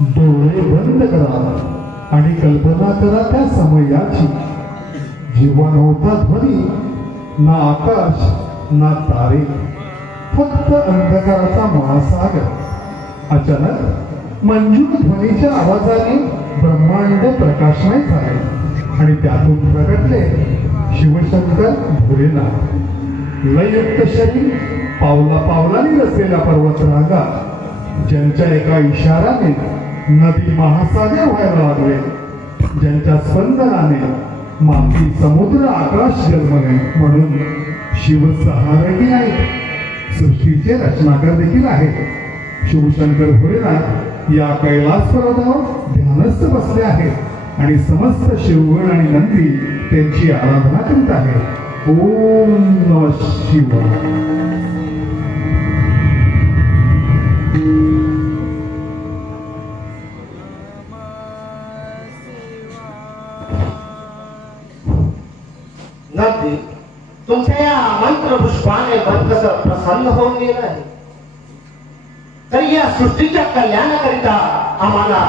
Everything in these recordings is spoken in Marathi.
डोळे बंद करा आणि कल्पना करा त्या समयाची, जेव्हा नव्हता ध्वनी, ना आकाश ना तारे, फक्त अंधकाराचा महासागर. अचानक मंजूळ ध्वनीच्या आवाजाने ब्रह्मांड प्रकाशमय झाले आणि त्यातून प्रगटले शिवशंकर भोलेनाथ. लययुक्त शरीर, पावला पावलांनी रचलेल्या पर्वतरांगा, ज्यांच्या एका इशाराने नदी महासागर व्हायला लागले, ज्यांच्या स्पंदनाने माती समुद्र आकाश जन्मले. म्हणून शिव सहारकी आहेत, सृष्टीचे रचनाकार देखील आहेत. शिवशंकर भोलेनाथ या कैलास पर्वतावर ध्यानस्थ बसले आहेत आणि समस्त शिवगण आणि नंदी त्यांची आराधना करीत आहेत. ओम नमः शिवाय. नंदी, तुमच्या या मंत्र पुष्पाने मन कसं प्रसन्न होऊन गेलं आहे. तर या सृष्टीच्या कल्याणाकरिता आम्हाला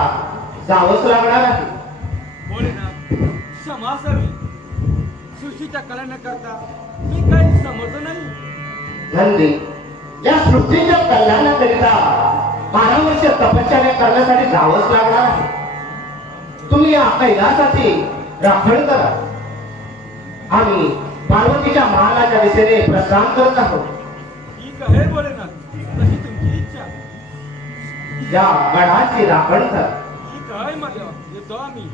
जावंच लागणार आहे. भोलेनाथ, क्षमा असावी. सृष्टीच्या कल्याणाकरता मी काही समजलो नाही. नंदी, या सृष्टीच्या कल्याणाकरिता 12 वर्ष तपश्चर्या करण्यासाठी जावंच लागणार आहे. तुम्ही या कैलासाची राखण करा. आम्ही पार्वतीच्या महालाच्या दिशेने प्रस्थान करत आहोत. ठीक आहे भोलेनाथ, तशी तुमची इच्छा. या गडाची राखण करा. ठीक आहे माझ्या, येतो आम्ही.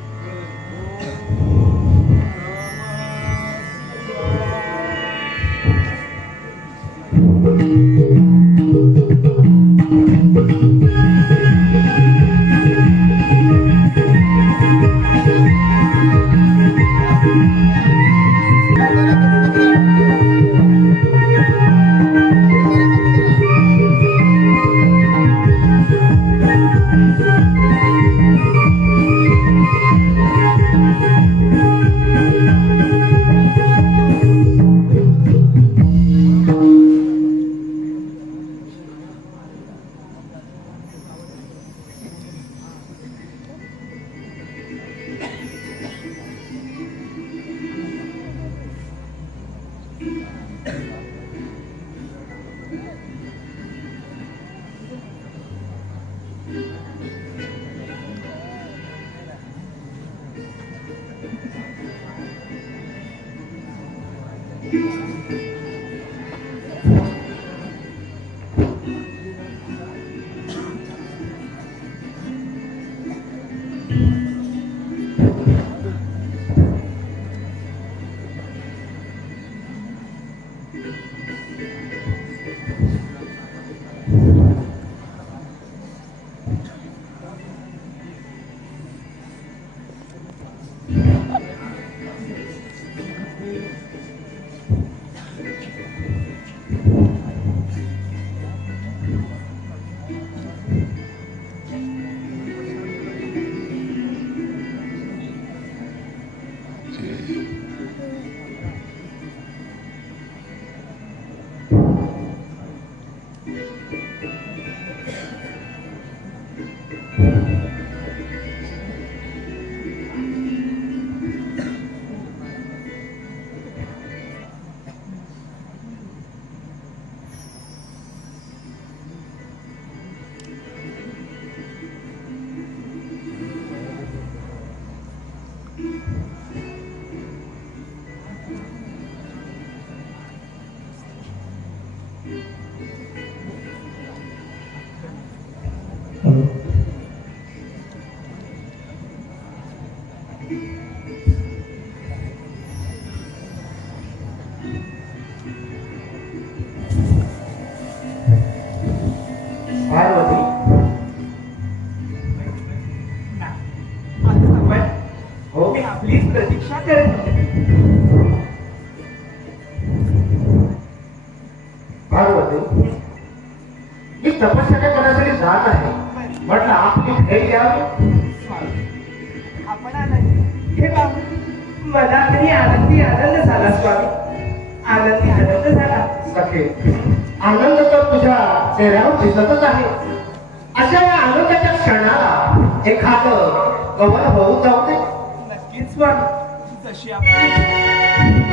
आपलीच प्रतीक्षा करत पार्वती, मी तपश्चर्या करण्यासाठी जात आहे. म्हटलं आपली भेट घ्यावी. आपण आनंद हे पाहू मला तरी आनंदी आनंद झाला स्वामी. आनंदी आनंद झाला. सखे, आनंद तर तुझ्या चेहऱ्यावर दिसतच आहे. अशा या आनंदाच्या क्षणाला एखादं कवर होऊ जाऊ दे. नक्कीच स्वामी, जशी आपली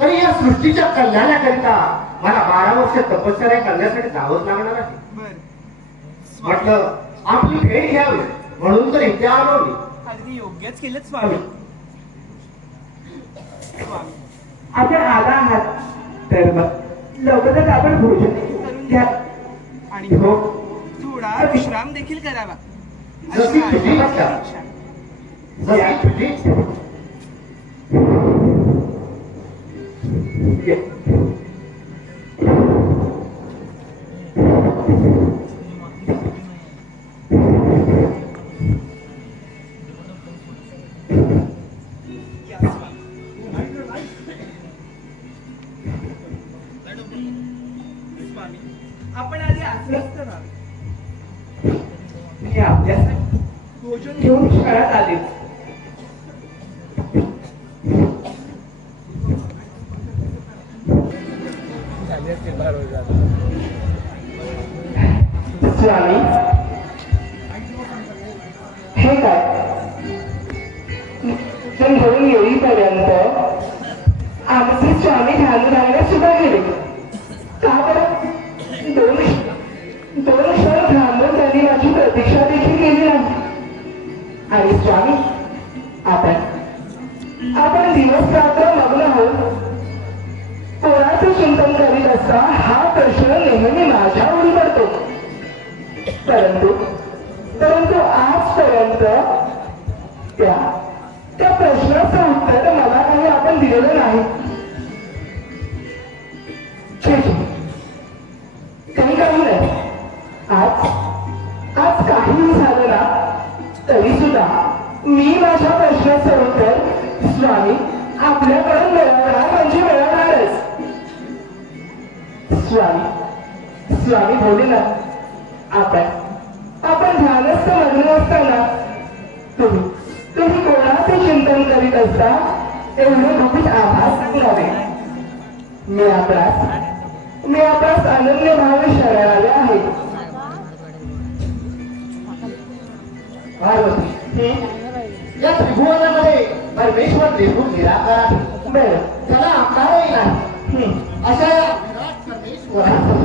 तरी या सृष्टीच्या कल्याणाकरिता मला 12 वर्ष तपश्चर्या करण्यासाठी जावंच लागणार आहे. म्हटलं आपली भेट घ्यावी म्हणून तर इथे आलो मी. अगदी योग्यच केलं स्वामी. आपण आला आहात तर मग लवकरच आपण भोजन करून घ्या आणि हो थोडा विश्राम देखील करावा. जशी तुझी इच्छा. जशी तुझी इच्छा. आपण आधी अस्वस्थ व्हावे. मी आपल्यासाठी भोजन घेऊन शाळेत आले. स्वामी हे काय भोजन घेऊन येईपर्यंत आमचे स्वामी ध्यान राहण्यास सुद्धा गेले. का बरं? दोन क्षण थांबून त्यांनी माझी प्रतीक्षा देखील केली नाही. आणि स्वामी आपण दिवस रात्र मग्न होऊन कोणाचे चिंतन करीत असता हा प्रश्न नेहमी माझ्या उडी पडतो. परंतु आजपर्यंत त्या प्रश्नाचं उत्तर मला काही आपण दिलेलं नाही. काही नाही. आज काहीही झालं ना तरी सुद्धा मी माझ्या प्रश्नाचं उत्तर स्वामी आपल्याकडून मिळवणार म्हणजे मिळवणारच. स्वामी भोलेनाथ, आपण ध्यानस्थ मग्न असताना तुम्ही कोणाचे चिंतन करीत असता एवढे गुपित आभास नव्हे. मी आपणास अनन्य भावे शरणाले आहे. पार्वती, या त्रिभुवनामध्ये परमेश्वर निर्गुण निराकार आहे. बरं, त्याला आकारही नाही. अशा या विराट परमेश्वराचं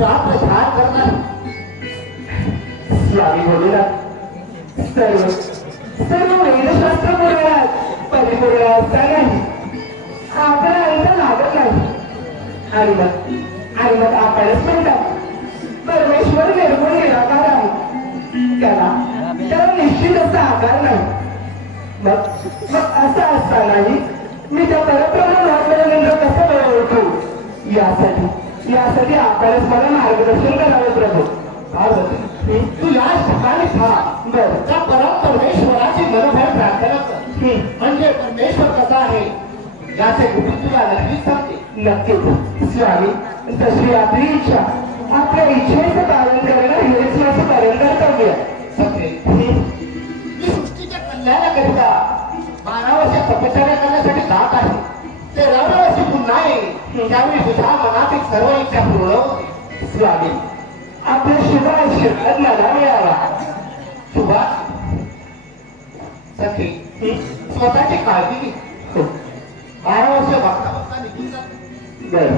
रात्र ध्यान करणार. स्वामी भोलेनाथ, सर्व वेदशास्त्र पुराणात परिपूर्ण असतानाही आपला अंत लागत नाही. आणि मग आपणच म्हणतात परमेश्वर निर्गुण निराकार आहे. त्याला निश्चित असा आकार नाही. मग असं असतानाही मी त्या परब्रह्म महात्म्यानंतर कसं ओळखू? यासाठी आपणच मला मार्गदर्शन करावे प्रभू. पार्वती, तू याच ठिकाणी थांब. त्या परम परमेश्वराची मनोभर प्रार्थना कर. म्हणजे परमेश्वर कसा आहे याचे गुपित तुला नक्कीच सांगते. नक्कीच स्वामी, तशी आपली इच्छा, आपल्या इच्छेचं पालन करणं हेच माझं परम कर्तव्य. सत्य, मी सृष्टीच्या कल्याणाकरिता 12 वर्ष तपश्चर्या करण्यासाठी जात आहे. ते 13व्या वर्षी पुन्हा येईल. त्यावेळी तुझ्या मनातील सर्व इच्छा पूर्ण होतील. स्वामी, आपला शुभ आशीर्वाद मला मिळावा. शुभा सखी, स्वतःची काळजी घे. 12 वर्ष बघता बघता निघून जाते. बरं,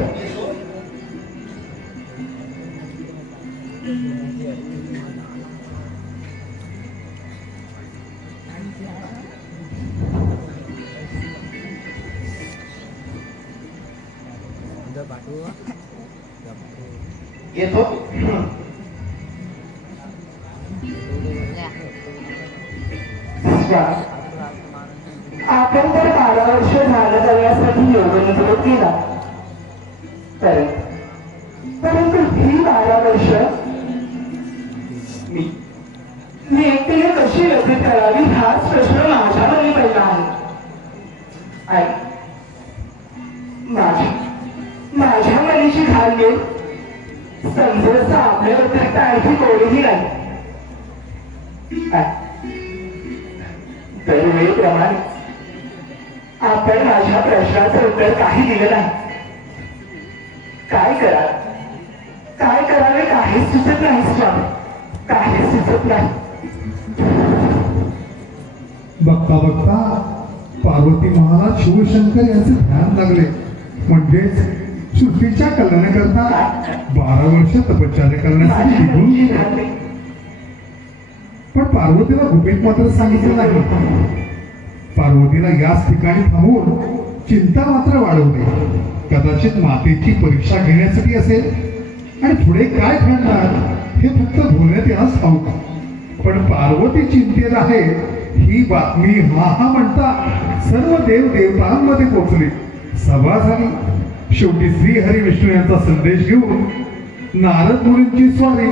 येतो. आपण तर 12 वर्ष ध्यान करण्यासाठी योगनिद्रेत केला, परंतु ही 12 वर्ष मी एकटीने कशी व्यतीत करावी हाच प्रश्न माझ्या मनी पडला आहे. माझ्या मनीची घाल घेऊन समजेल आपल्या व्यतिरिक्त आणखी कोणीही नाही. दरवेळेप्रमाणे आपण माझ्या प्रश्नाचं उत्तर काही दिलं नाही. काय करावे काही सुचत नाही स्वामी, काही सुचत नाही. बघता बघता पार्वती महाराज शिवशंकर यांचे ध्यान लागले. म्हणजेच सृष्टीच्या कल्याणाकरता 12 वर्ष तपश्चर्या करण्यासाठी निघून गेले. पण पार्वतीला गुपित मात्र सांगितलं नाही. पार्वतीला याच ठिकाणी थांबवून चिंता मात्र वाढवली. कदाचित मातेची परीक्षा घेण्यासाठी असेल आणि पुढे काय घडणार हे फक्त बोलण्यात येण्यास ठाऊक. पण पार्वती चिंतेत आहे ही बातमी हा म्हणता सर्व देव देवतांमध्ये पोहोचली. सभा झाली. शेवटी श्री हरी विष्णू यांचा संदेश घेऊन नारद मुनींची स्वारी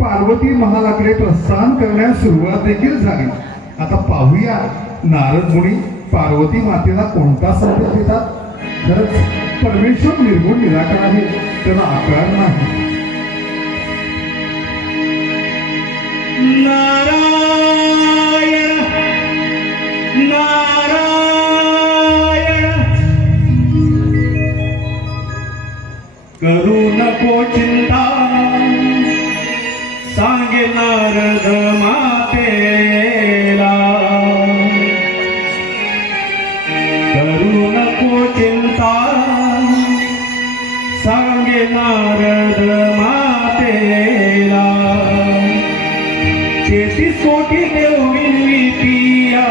पार्वती महालाकडे प्रस्थान करण्यास सुरुवात देखील झाली. आता पाहूया नारद मुनी पार्वती मातेला कोणता संदेश देतात. खरंच परमेश्वर निर्गुण निराकार आहे, त्याला आकार नाही. नारायण नारायण करू नको चिंता सांगे नारद मातेला. करू नको चिंता सांगे नारद मातेला. 33 कोटी देव विनवितिया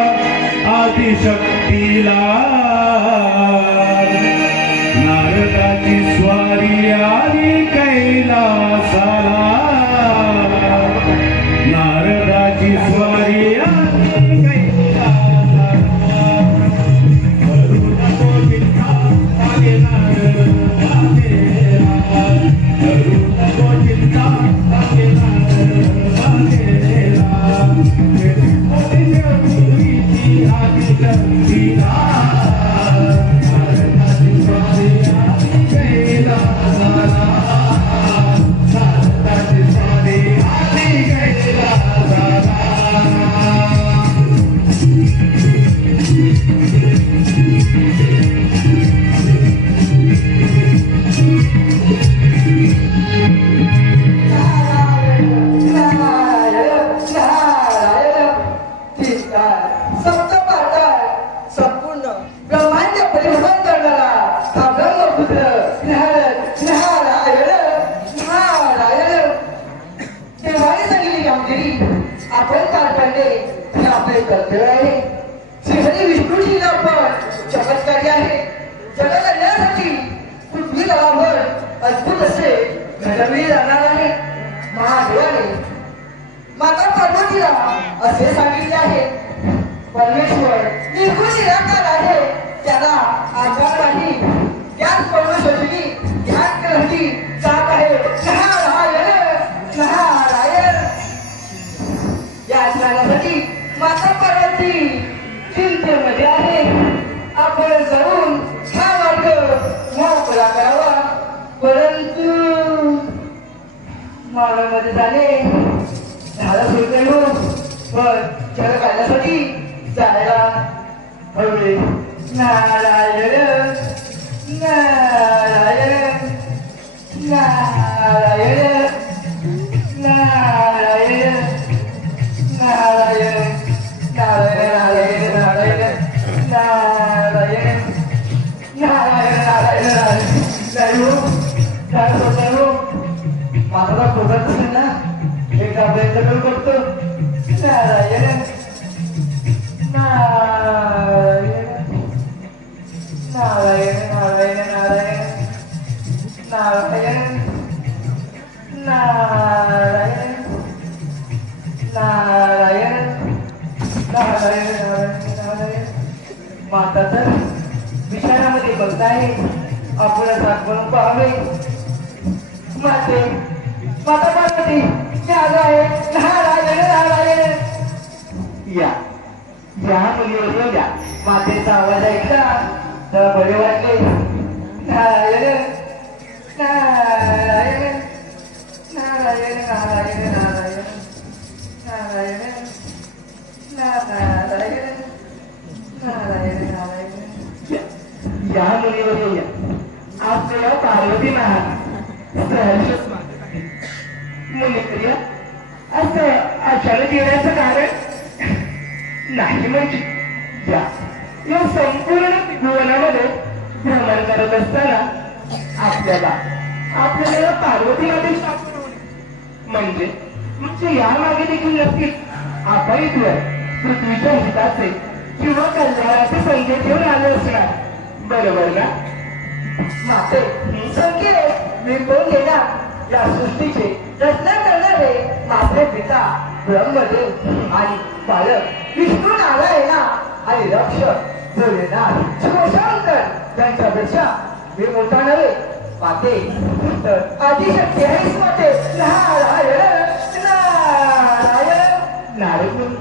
आदिशक्तीला. नारदाची स्वारी आली कैलासाला. नारदाची स्वारी आली कैलासाला. करू नको चिंता सांगे नारद मातेला. कर्तव्य आहे. श्रीहरी विष्णूची आपण चमत्कारी आहे. जगकल्याणासाठी पृथ्वी तलावर अद्भुत असे घडविले जाणार आहे. महादेवाने माता पार्वतीला असे सांगितले आहे, परमेश्वर निर्गुण निराकार आहे, त्याला आकार नाही. त्याच परमेश्वराची ध्यान करण्याची जात आहे. नारायण नारायण. या ज्ञानासाठी माता पार्वती चिंतेमध्ये आहे. आपण जाऊन हा मार्ग मोकळा करावा, परंतु मानवामध्ये झाले झालं सुरू पण जग काढण्यासाठी जायला हवे. नारायण नारायण नारायण नारायण नारायण नारायण नारायण नारायण नारायण माझा प्रोग्राम असेल ना एकदा प्रयत्न करू करतो. नारायण नारायण नारायण नारायण नारायण नारायण नारायण नारायण नारायण नारायण. माता तर विचारामध्ये बघताय, आपण साठवून पाहावे. माते माता पार्वती आलो आहे. नारायण नारायण. या या मुलीवर द्या. मातेचा आवाज ऐकला तर बरे वाटले. नारायण नारायण नारायण नारायण नारायण नारायण नारायण नारायण नारायण. या मुलीवर या. आपल्याला पार्वती महाराज मुलीप्रिय असं अचानक येण्याचं कारण नाही. म्हणजे या संपूर्ण भुवनामध्ये भ्रमण करत असताना आपल्याला पार्वती मध्ये म्हणजे या मागे देखील नक्कीच अपरित्वर पृथ्वीच्या हिताचे किंवा कल्याणाचे संकेत घेऊन आले असणार. बरोबर ना माते? संकेत मी कोण देणार? या सृष्टीचे रचना करणारे माझे पिता ब्रह्मदेव आणि पालक विष्णू नारायण आणि रक्षक भोलेनाथ शिवशंकर यांच्यापेक्षा मी मोठा नव्हे. माते तर आदिशक्ती आहेस माते. नारायण नारायण नारायण.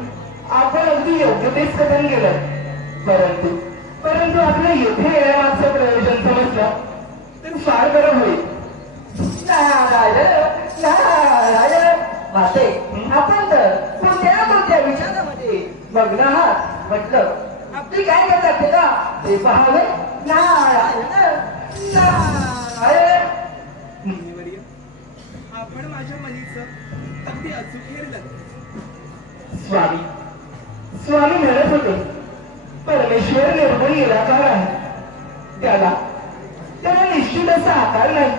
आपण अगदी योग्य तेच कथन केलं. परंतु आपल्या येथे येण्यामागचं प्रयोजन समजलं तर फार बरं होईल. नारायण नारायण. माते आपण तर कोणत्या विचारामध्ये मग्न आहात म्हटलं. आपली काय करतात ते का ते पहावे. नारायण नारायण. आपण माझ्या मनीचं अगदी अचूक हेरलं. स्वामी म्हणत होते परमेश्वर निर्गुण निराकार आहे. त्याला निश्चित असा आकार नाही.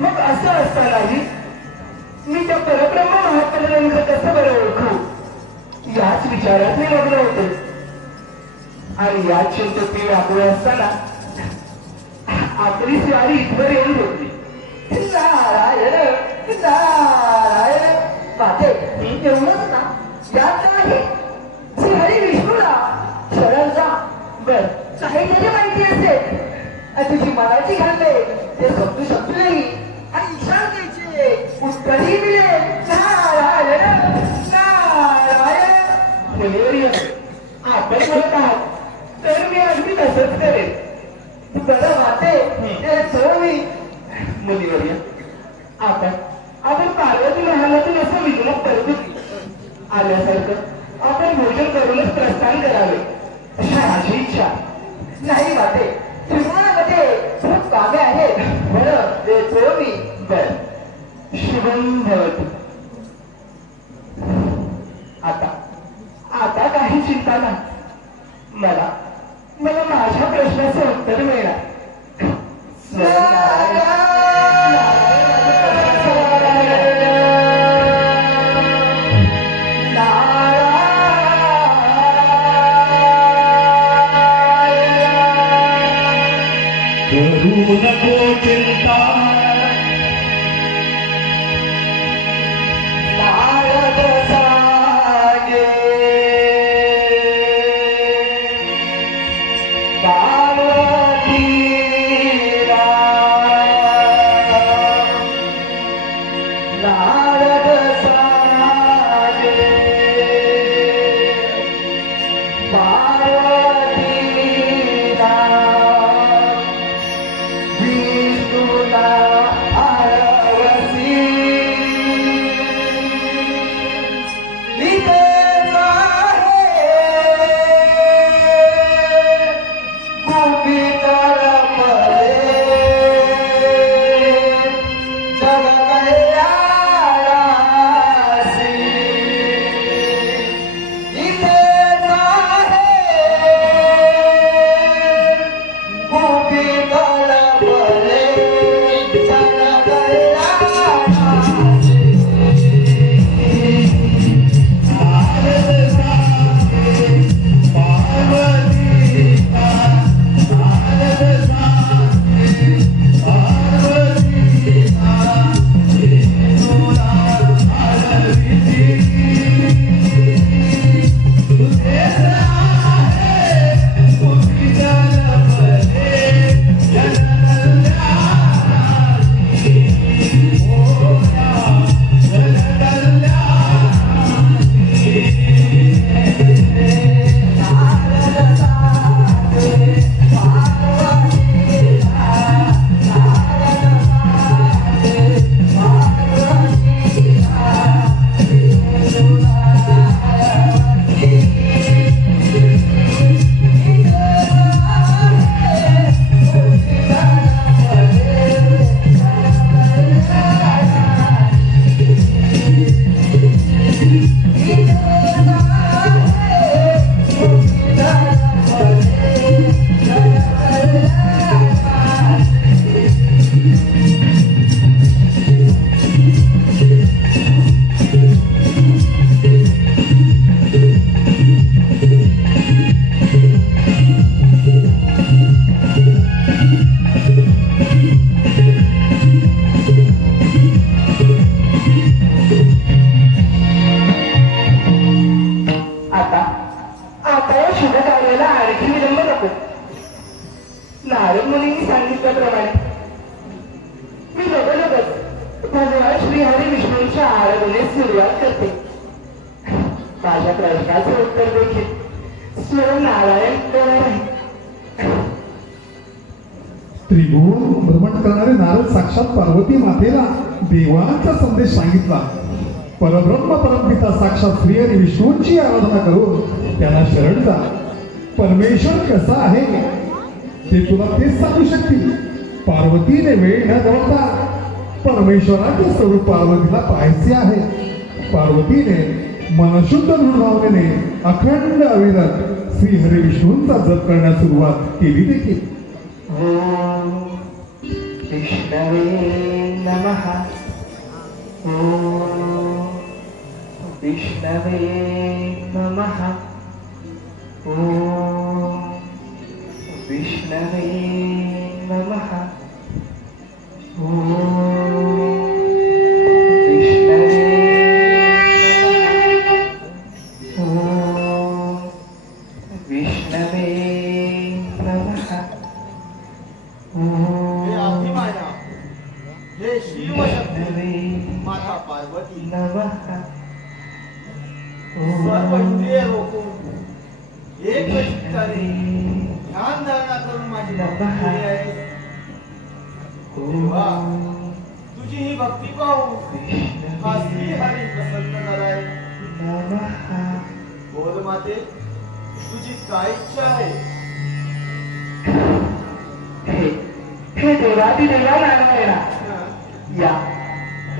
मग असं असतानाही मी त्या परब्रह्म महात्म्याला नेमकं कसं बरं ओळखू याच विचारात मी लग्न होते. आणि याच चिंतेत मी व्याकुळ असताना आपली स्वारी इथवर येऊन होती. नारायण नारायण. माते एवढंच ना यात नाही श्रीहरी विष्णूला शरण जा. बर काही तरी माहिती असेल तुझी मनाची घालते ते समजू शकतो नाही. आणि शांतीचे उत्तरही मिळेल. नारायण नारायण. मुलीवर आपण बोलत आहात तर मी अगदी तसंच करेन. बरं माते मी मुलीवर आपण पार्वती महालातून असं विघ्न परतू आल्यासारखं आपण भोजन करूनच प्रस्थान करावे अशी माझी इच्छा नाही. माते त्रिपुरामध्ये खूप कामे आहेत म्हणून देतो मी. बर शुभम भवतु. आता काही चिंता नाही. मला माझ्या प्रश्नाचं उत्तर मिळणार. नारायण करू नको चिंता नारद सांगे पार्वतीला नारद सांगे पार्वतीला विष्णुला आरवसी इथेच आहे गोपी तळपले जग कल्याणासी इथेच आहे गोपी तळपले जग कल्याणासी आता या शुभ कार्याला आणखी विलंब नको. नारद मुनींनी सांगितल्याप्रमाणे मी लगोलगच भगवान श्रीहरी विष्णूंच्या आराधनेस सुरुवात करते. माझ्या प्रश्नाचे उत्तर देखील स्वयं नारायण देणार आहे. त्रिभुवन भ्रमण करणारे नारद साक्षात पार्वती मातेला देवांचा संदेश सांगितला. परब्रह्म परमपिता साक्षात श्रीहरी विष्णूंची आराधना करून त्यांना शरण जा. परमेश्वर कसा आहे ते तुला तेच सांगू शकतील. पार्वतीने वेळ न गमावता परमेश्वराचे स्वरूप पार्वतीला पाहायचे आहे. पार्वतीने मनशुद्ध दृढ भावनेने अखंड अविरत श्रीहरी विष्णूंचा जप करण्यास सुरुवात केली देखील. ओम विष्णवे नमः. ओम विष्णवे नमः. ओम विष्णवे नमः. ओम विष्णवे नमः. ओम विष्णवे नमः. हे अभिमाना हे शिवशक्ती माता पार्वती सर्व इंद्रिय रोखून एक चित्ताने ध्यान धारणा करून माझी भक्ती केली आहे. देवा, तुझी ही भक्ती पाहून हा श्रीहरी प्रसन्न झालाय. बोल माते, तुझी काय इच्छा आहे? हे देवादिदेवा नारायणा,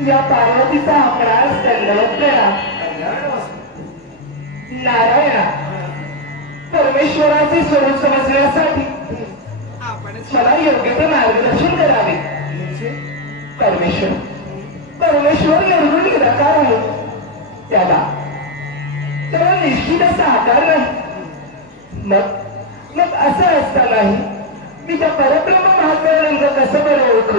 या पार्वतीचा आपणास दंडवत प्रणाम. नारायणा, परमेश्वराचे स्वरूप समजण्यासाठी मला योग्य ते मार्गदर्शन करावे. परमेश्वर निर्गुण निराकार आहे. त्याला निश्चित असा आकार नाही. मग असं असतानाही मी त्या परब्रह्म महात्म्या कसं बरं ओळखू?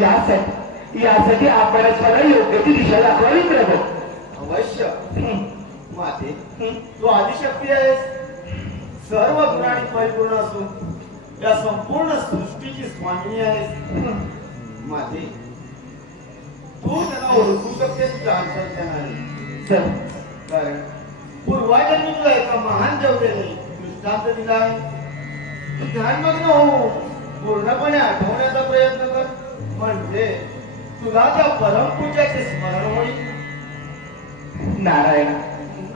यासाठी आपणच मला योग्य ती दिशा दाखवावी प्रभू. अवश्य. माते, तू आदिशक्ती आहेस. सर्व गुणांनी परिपूर्ण असून या संपूर्ण सृष्टीची स्वामिनी आहेस. माते, तू त्यांना ओळखू शकतेस का अंतर्ज्ञानाने? कारण पूर्वाजन्मी तुला एका महान देवतेने दृष्टांत दिला आहे. तू ध्यानमग्न होऊ पूर्णपणे आठवण्याचा प्रयत्न कर, म्हणजे तुला त्या परमपूज्याचे स्मरण होईल. नारायण,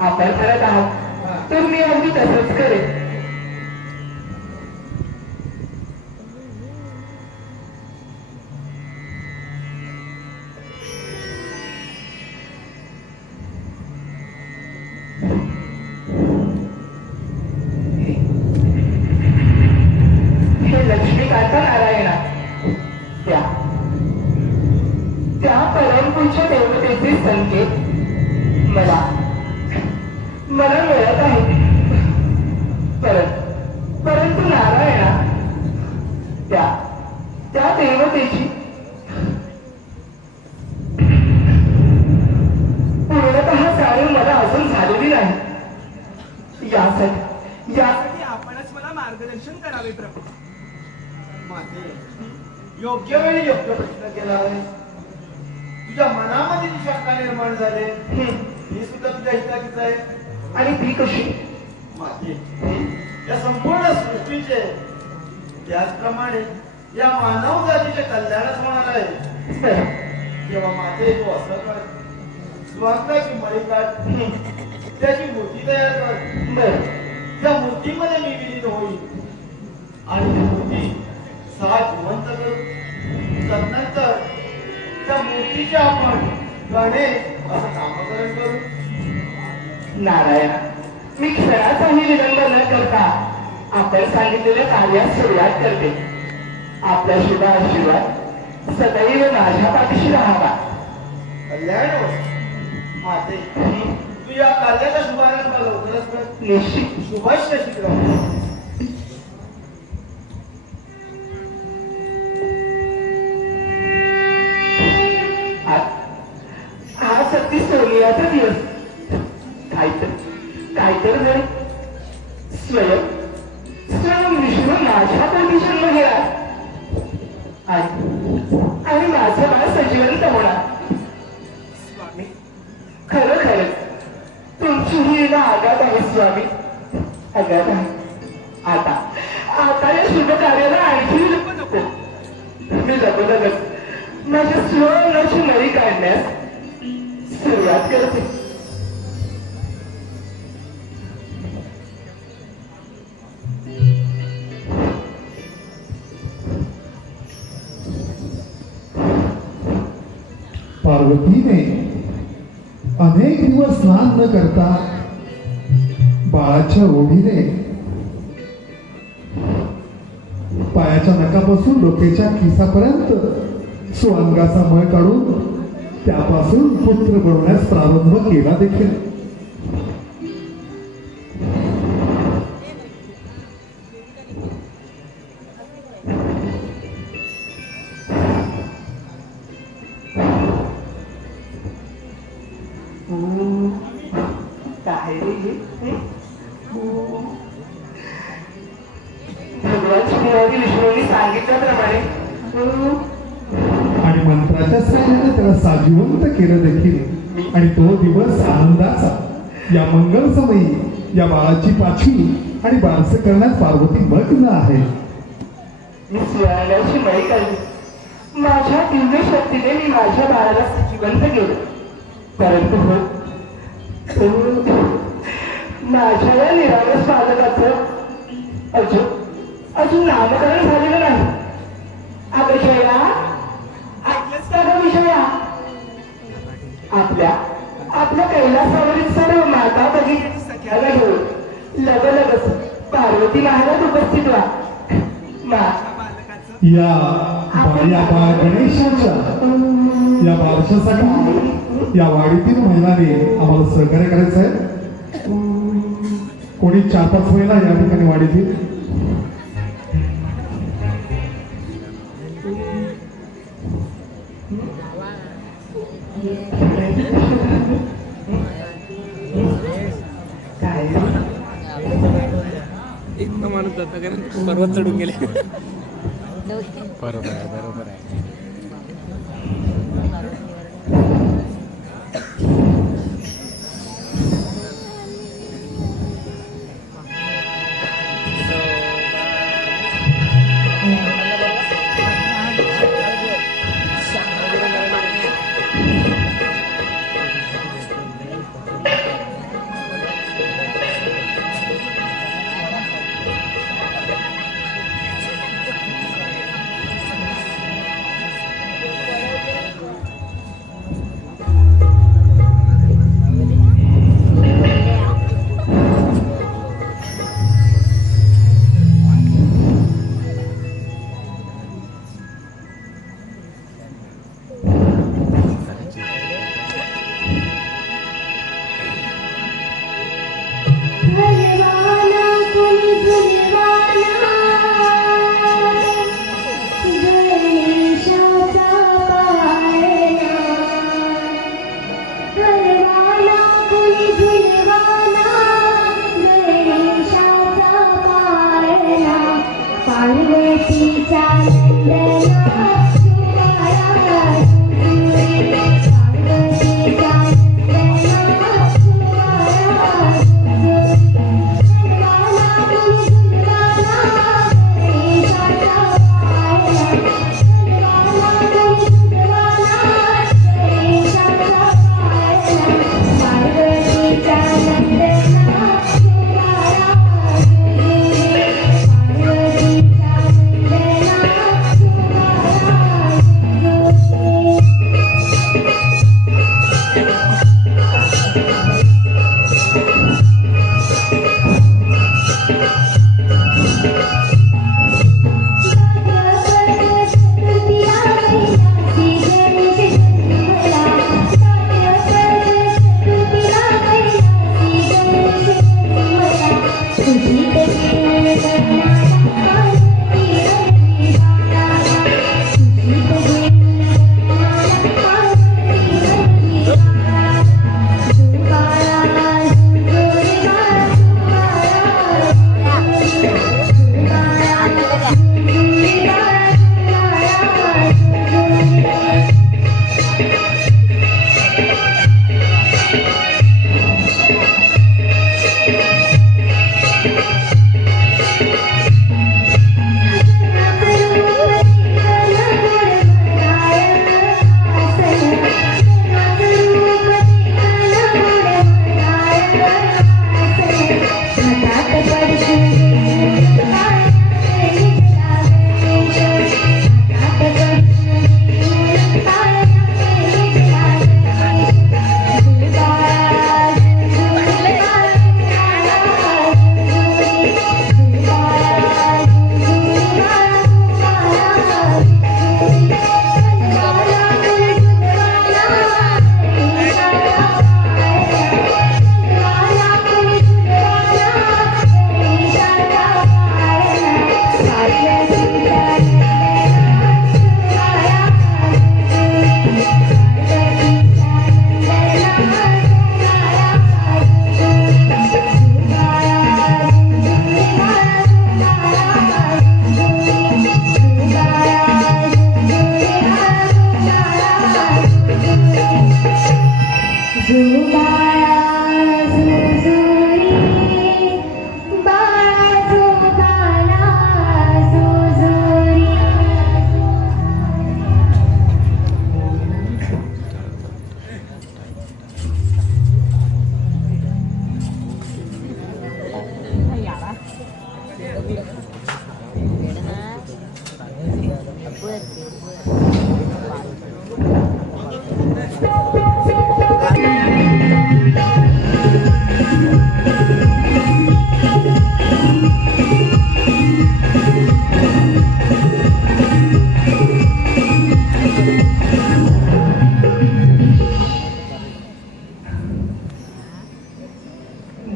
आपण करत आहात तर मी अगदी तसंच करेन. हे लक्ष्मीकांत नारायणा, त्या परमपूज्य देवतेचे संकेत मला मिळत आहे. परंतु नारायणा, त्या देवतेची पूर्णतः जाणीव मला अजून झालेली नाही. यासाठी आपणच मला मार्गदर्शन करावे प्रभू. माते, योग्य वेळी योग्य प्रश्न केला आहे. तुझ्या मनामध्ये जी शंका निर्माण झाली ही सुद्धा तुझ्या हिताचीच आहे. आणि ती कशी? माते, या संपूर्ण सृष्टीचे त्याचप्रमाणे या मानव जातीचे कल्याणच होणार आहे. तेव्हा माते, तू असं कर, स्वार्थाची मळी काढ, त्याची मूर्ती तयार कर. त्या मूर्तीमध्ये मी विलीन होईल आणि ती मूर्ती जिवंत करू. तदनंतर त्या मूर्तीचे आपण गणेश असं नामकरण करू. नारायण, मी क्षणाचाही विलंब न करता आपण सांगितलेल्या कार्यास सुरुवात करते. आपला शुभ आशीर्वाद सदैव माझ्या पाठीशी राहावा. कल्याण माते, तू या कार्याचा शुभारंभ लवकरच कर. निश्चित. शुभस्य शीघ्र. हा सत्ती सोनियाचा दिवस. काहीतरी जरी स्वयं विष्णू माझ्या पोटी जन्म घेणार आणि माझं बाळ सजीवंत होणार. स्वामी, खरंच तुमची ही लीला आघात आहे स्वामी, आघात आहे. आता या शुभ कार्याला आणखी विलंब नको. मी लगोलगच माझ्या स्वनाची मळी काढण्यास सुरुवात करते. पार्वतीने अनेक दिवस स्नान न करता बाळाच्या ओढीने पायाच्या नखापासून डोक्याच्या खिसापर्यंत सुअंगाचा मळ काढून त्यापासून पुत्र बनवण्यास प्रारंभ केला देखील. भगवान विष्णूंनी सांगितल्याप्रमाणे आणि मंत्राच्या साह्याने त्याला साजिवंत केलं देखील. आणि तो दिवस आनंदाचा. या मंगल समयी या बाळाची पाछी आणि बारस करण्यात पार्वती मग्न आहे. मी सुहाण्याची मळी काढली. माझ्या दिव्य शक्तीने मी माझ्या बाळाला जिवंत केलं. परंतु माझ्या या निरागस बालकाचं अजून नामकरण झालेलं नाही. विषया ऐकलंच का ग विषया? आपल्या कैलासावरील सर्व माता भगिनी सख्याला घेऊन लगलगच पार्वती महाराज उपस्थित व्हा. या बाळ गणेशाच्या या बारशासाठी या वाडीतील महिलांनी आम्हाला सहकार्य करायचं आहे. कोणी 4-5 महिला या ठिकाणी वाडीतील काय एक माणूस जाता कारण पर्वत चढून गेले. बरोबर आहे, बरोबर आहे.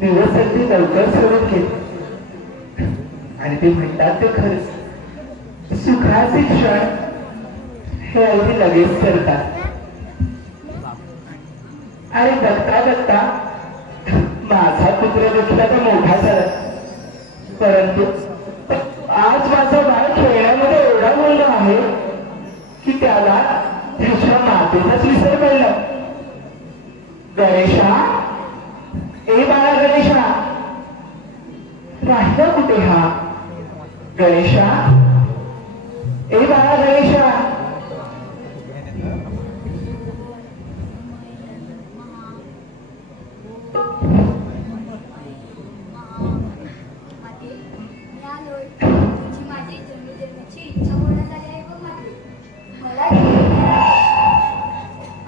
दिवस अगदी लवकर सोडून घेत आणि ते म्हणतात ते खरंच, सुखाचे क्षण हे अगदी लगेच करतात. आणि बघता बघता माझा पुत्र देखील आता मोठा झाला. परंतु आज माझा बाळ खेळण्यामध्ये एवढा गुंग आहे की त्याला त्याच्या मातेचाच विसर पडला. गणेशा, ए बाळा गणेशा, राहिला कुठे हा? गणेशा, ए बाळा गणेशा.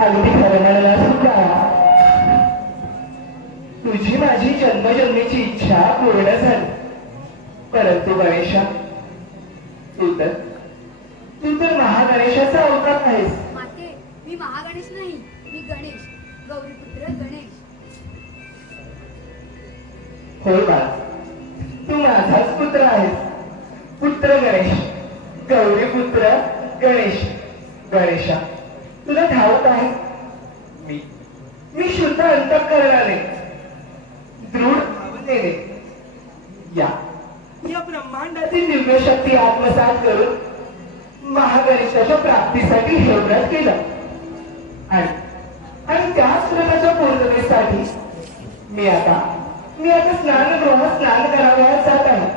अगदी खरं म्हणाला सुद्धा तुझी माझी जन्मजन्मीची इच्छा पूर्ण झाली. परंतु गणेशा, तू तर महागणेशाचा अवतार आहेस. माते, मी महागणेश नाही, मी गणेश, गौरीपुत्र गणेश. होय बा, तू माझाच पुत्र आहेस. पुत्र गणेश, गौरीपुत्र गणेश. गणेशा, तुला ठाऊक आहे मी शुद्ध अंतःकरणाने, दृढ भावनेने या ब्रह्मांडातील दिव्य शक्ती आत्मसात करून महागणेशाच्या प्राप्तीसाठी हे व्रत केलं. आणि त्याच व्रताच्या पूर्णतेसाठी मी आता स्नानगृहात स्नान करावयास जात आहे.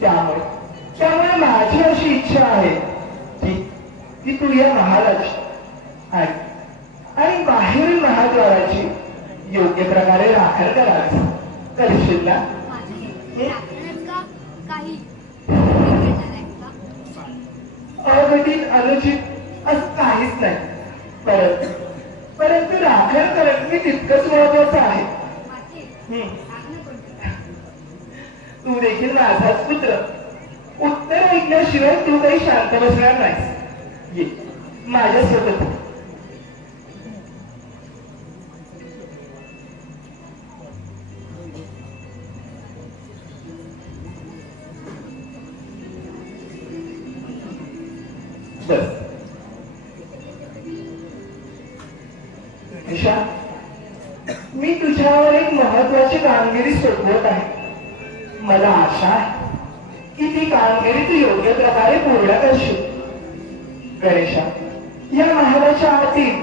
त्यामुळे माझी अशी इच्छा आहे की तू या महालाची आणि बाहेरील महाद्वाराची योग्य प्रकारे राखण करावी. करशील ना? अघटित अनुचित असं काहीच नाही. परंतु राखण करणं मी तितकंच महत्वाचं आहे. तू देखील माझाच पुत्र. उत्तर ऐकल्याशिवाय तू काही शांत बसणार नाहीस. ये माझ्यासोबत. गणेशा, मी तुझ्यावर एक महत्वाची कामगिरी सोपवत आहे. मला आशा आहे की ती कामगिरी तू योग्य प्रकारे पूर्ण करशील. गणेशा, या महालाच्या आतील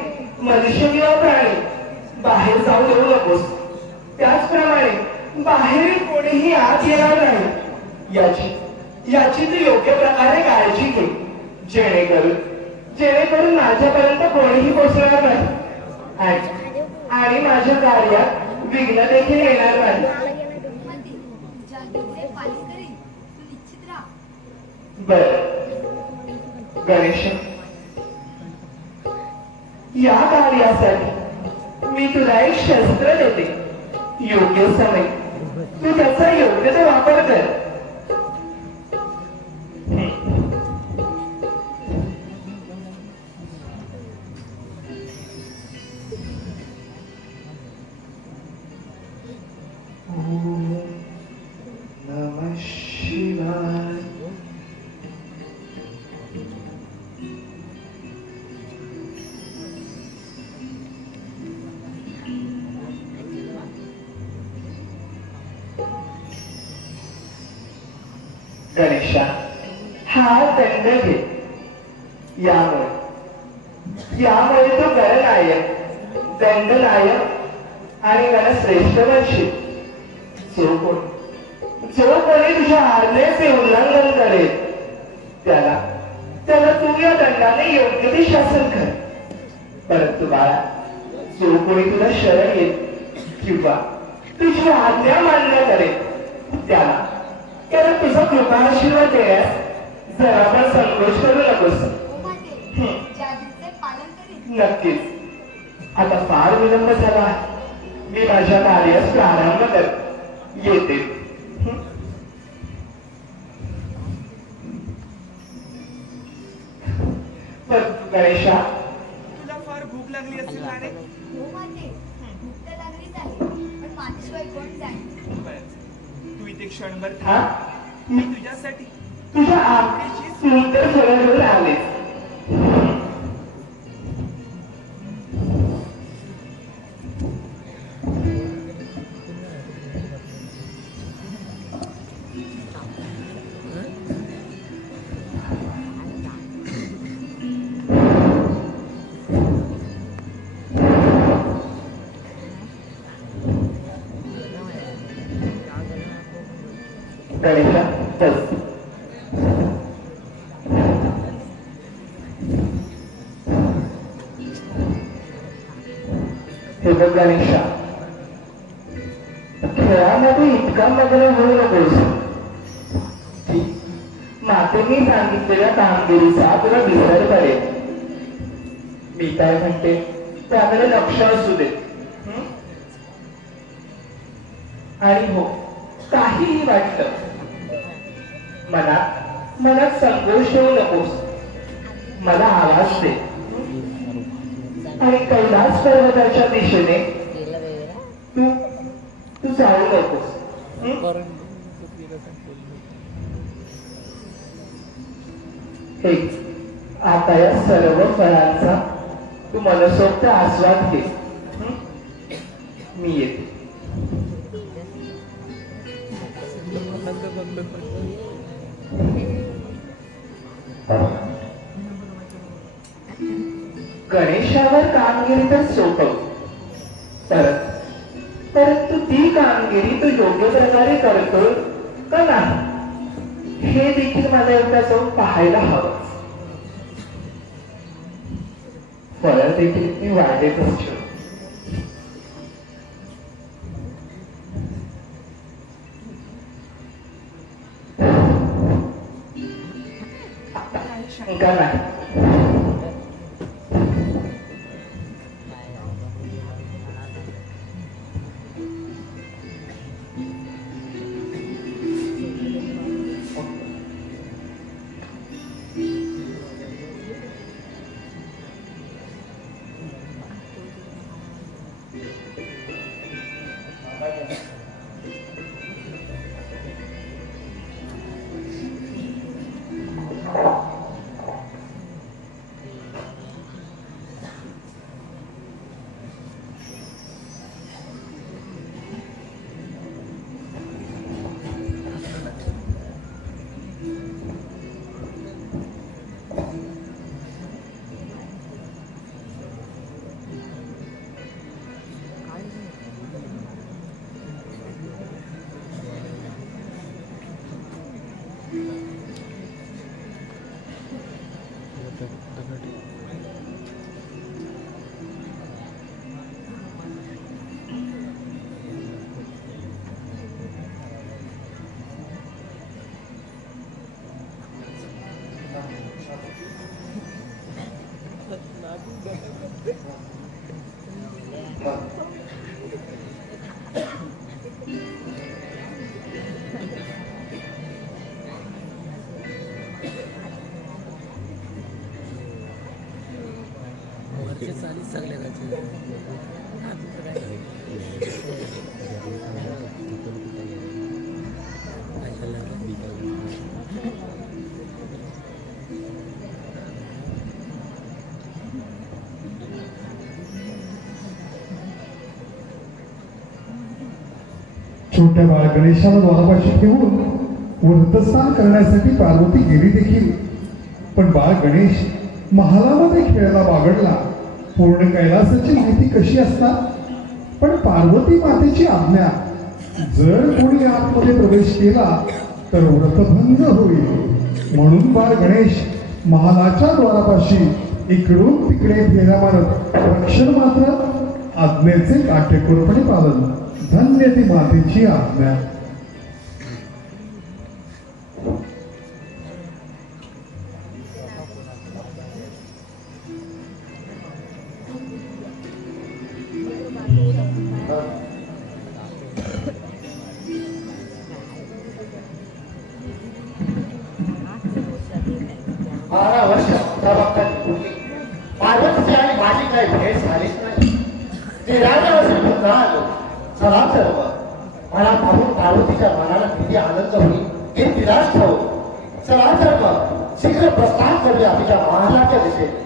मनुष्य किंवा प्राणी बाहेर जाऊ देऊ नकोस. त्याचप्रमाणे बाहेरील कोणीही आत येणार नाही याची तू योग्य प्रकारे काळजी घे. जेणेकरून माझ्यापर्यंत कोणीही पोचणार नाही आणि माझ्या कार्यात विघ्न देखील येणार नाही. बर गणेश, या कार्यासाठी मी तुला एक शस्त्र देते. योग्य समय तू त्याचा योग्य तो वापर कर. नमः शिवाय. गणेशा, हा दंड घे. यामुळे तो गणनायक, दंडनायक आणि गणश्रेष्ठ बनशील. जो कोणी तुझ्या आज्ञेचे उल्लंघन करेल त्याला तू या दंडाने योग्य ते शासन कर. परंतु बाळा, जो कोणी तुला शरण येईल किंवा तुझी आज्ञा मान्य करेल त्याला तुझा कृपा आशीर्वाद देण्यास जरा पण संकोच करू नकोस. नक्कीच. आता फार विलंब झाला. मी माझ्या कार्यास प्रारंभ कर येते. गणेशा, तुला फार भूक लागली असेल ना रे? हो माते, भूक तर लागलीच आहे, पण माझ्याशिवाय कोण जाईल? तू इथे क्षणभर हा, मी तुझ्यासाठी तुझ्या आमची सुंदर फळं आले. हे बघ गणेशा, खेळामध्ये इतका मग्न होऊ नकोस. मातेने सांगितलेल्या कामगिरीचा तुला विसर पडेल. मी काय म्हणते त्याकडे लक्ष असू दे. आणि हो, काहीही वाटलं मनात संकोच ठेवू नकोस. मला आवाज दे आणि कैलास पर्वताच्या दिशेने तू जाऊ नकोस. आता या सर्व फळांचा तू मनसोक्त आस्वाद घे. मी येते. गणेशावर कामगिरी तर सोपव, परंतु ती कामगिरी तू योग्य प्रकारे करतो का नाही हे देखील मला एकदा जाऊन पाहायला हवं. फळ देखील मी वाढेतच ठेव. शंका नाही. छोट्या बाळ गणेशाला द्वारापाशी ठेवून व्रतस्नान करण्यासाठी पार्वती गेली देखील. पण बाळ गणेश महालामध्ये खेळायला बागडला. पूर्ण कैलासाची माहिती कशी असणार, पण पार्वती मातेची आज्ञा, जर कोणी आतमध्ये प्रवेश केला तर व्रतभंग होईल. म्हणून बाळ गणेश महालाच्या द्वारापाशी इकडून तिकडे फेऱ्या मारत रक्षण मात्र आज्ञेचे काटेकोरपणे पालन. धन्य ती मातेची आज्ञा. पार्वतीची आणि माझी काही भेट झालीच नाही. ते राजावरती पुन्हा आलो. चला सर्व, मला पाहून पार्वतीच्या मनाला किती आनंद होईल हे तिलाच ठाऊ. चला सर्व, शीघ्र प्रस्थान करूया तिच्या महालाच्या दिशेने.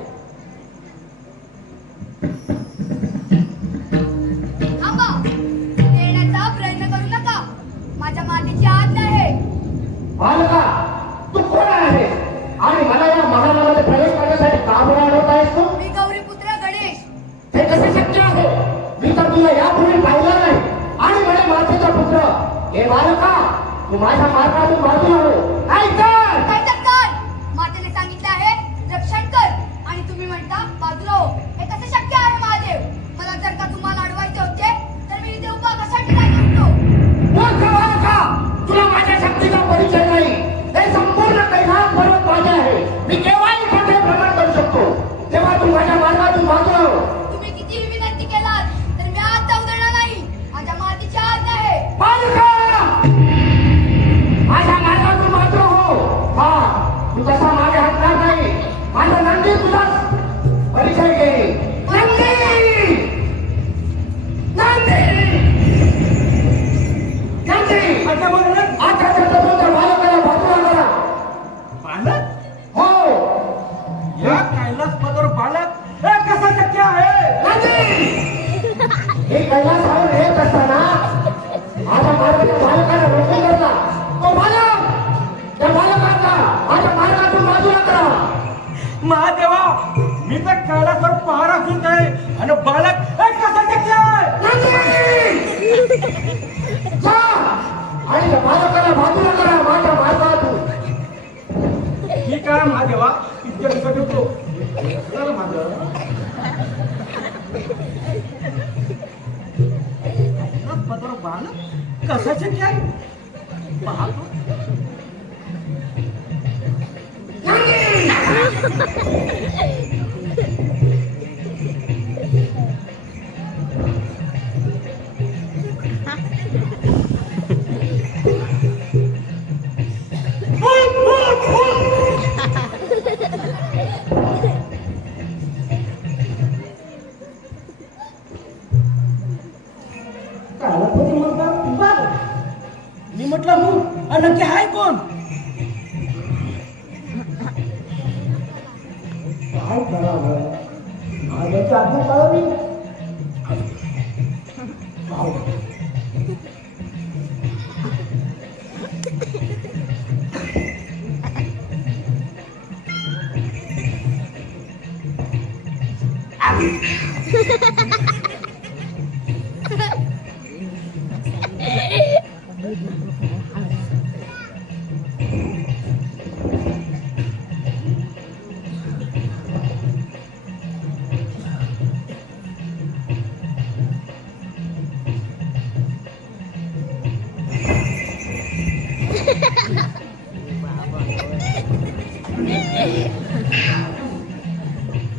थांबा, येण्याचा प्रयत्न करू नका. माझ्या मातेची आज्ञा आहे. बालका, तू कोण आहे आणि मला या महालामध्ये प्रवेश करण्यासाठी का बोलावत आहेस तू? मी गौरीपुत्र गणेश. हे कसे शक्य आहे? मी तर तुला यापूर्वी पाहिलं नाही आणि माझ्या मातेचा पुत्र. हे बालका, तू माझ्या मार्गातून बाजूला हो. ऐकर! काय कर? मातेने सांगितले आहे रक्षण कर आणि तुम्ही म्हणता बाजूला हो. हे कसे शक्य आहे महादेव? मला जर का तुम्हाला माझा नंदी तुला परिचय घे. नंदी नंदी नंदी आता छत्रपती बालकाला बाजूला करा. बालक हो या कैलास पदर बालक हे कसा शक्य आहे? नंदी हे कैलासावर येत असताना माझ्या मार्गाने बालकाला रोखून धरला. तो बालक त्या बालकाचा माझ्या मार्गातून बाजूला करा. महादेवा मी तर कैलासवर पहारा घेत आहे आणि बालक हे कसा शक्य आहे? जा आणि त्या बालकाला बाजूला करा माझ्या मार्गातून. ठीक आहे महादेवा इतके लक्षात ठेवतो. चला महादेवा. कैलास पदर बालक कसा शक्य आहे? पाहतो. मी म्हटलं नक्की आहे कोण? काय करावं माझ्याची आज्ञा पाळावी.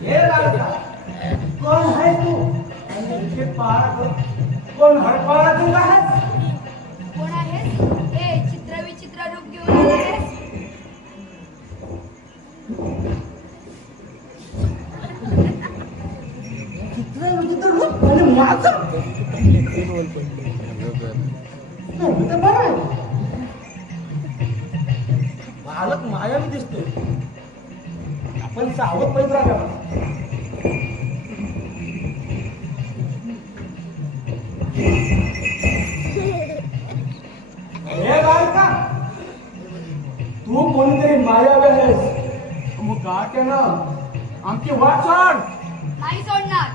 हे बालका कोण आहे तू? आणि इथे पहारा करून कोण हरपारा तू आहेस? कोण आहेस? हे चित्र विचित्र रूप घेऊन आलेस. चित्र विचित्र रूप आणि माझं नाही तर बरं आहे. बालक मायावी दिसतोय. आपण सावध पैद राहावं. हे बालका तू कोणीतरी मायावी आहेस. मग का केलं? आमची वाट सोड. नाही सोडणार.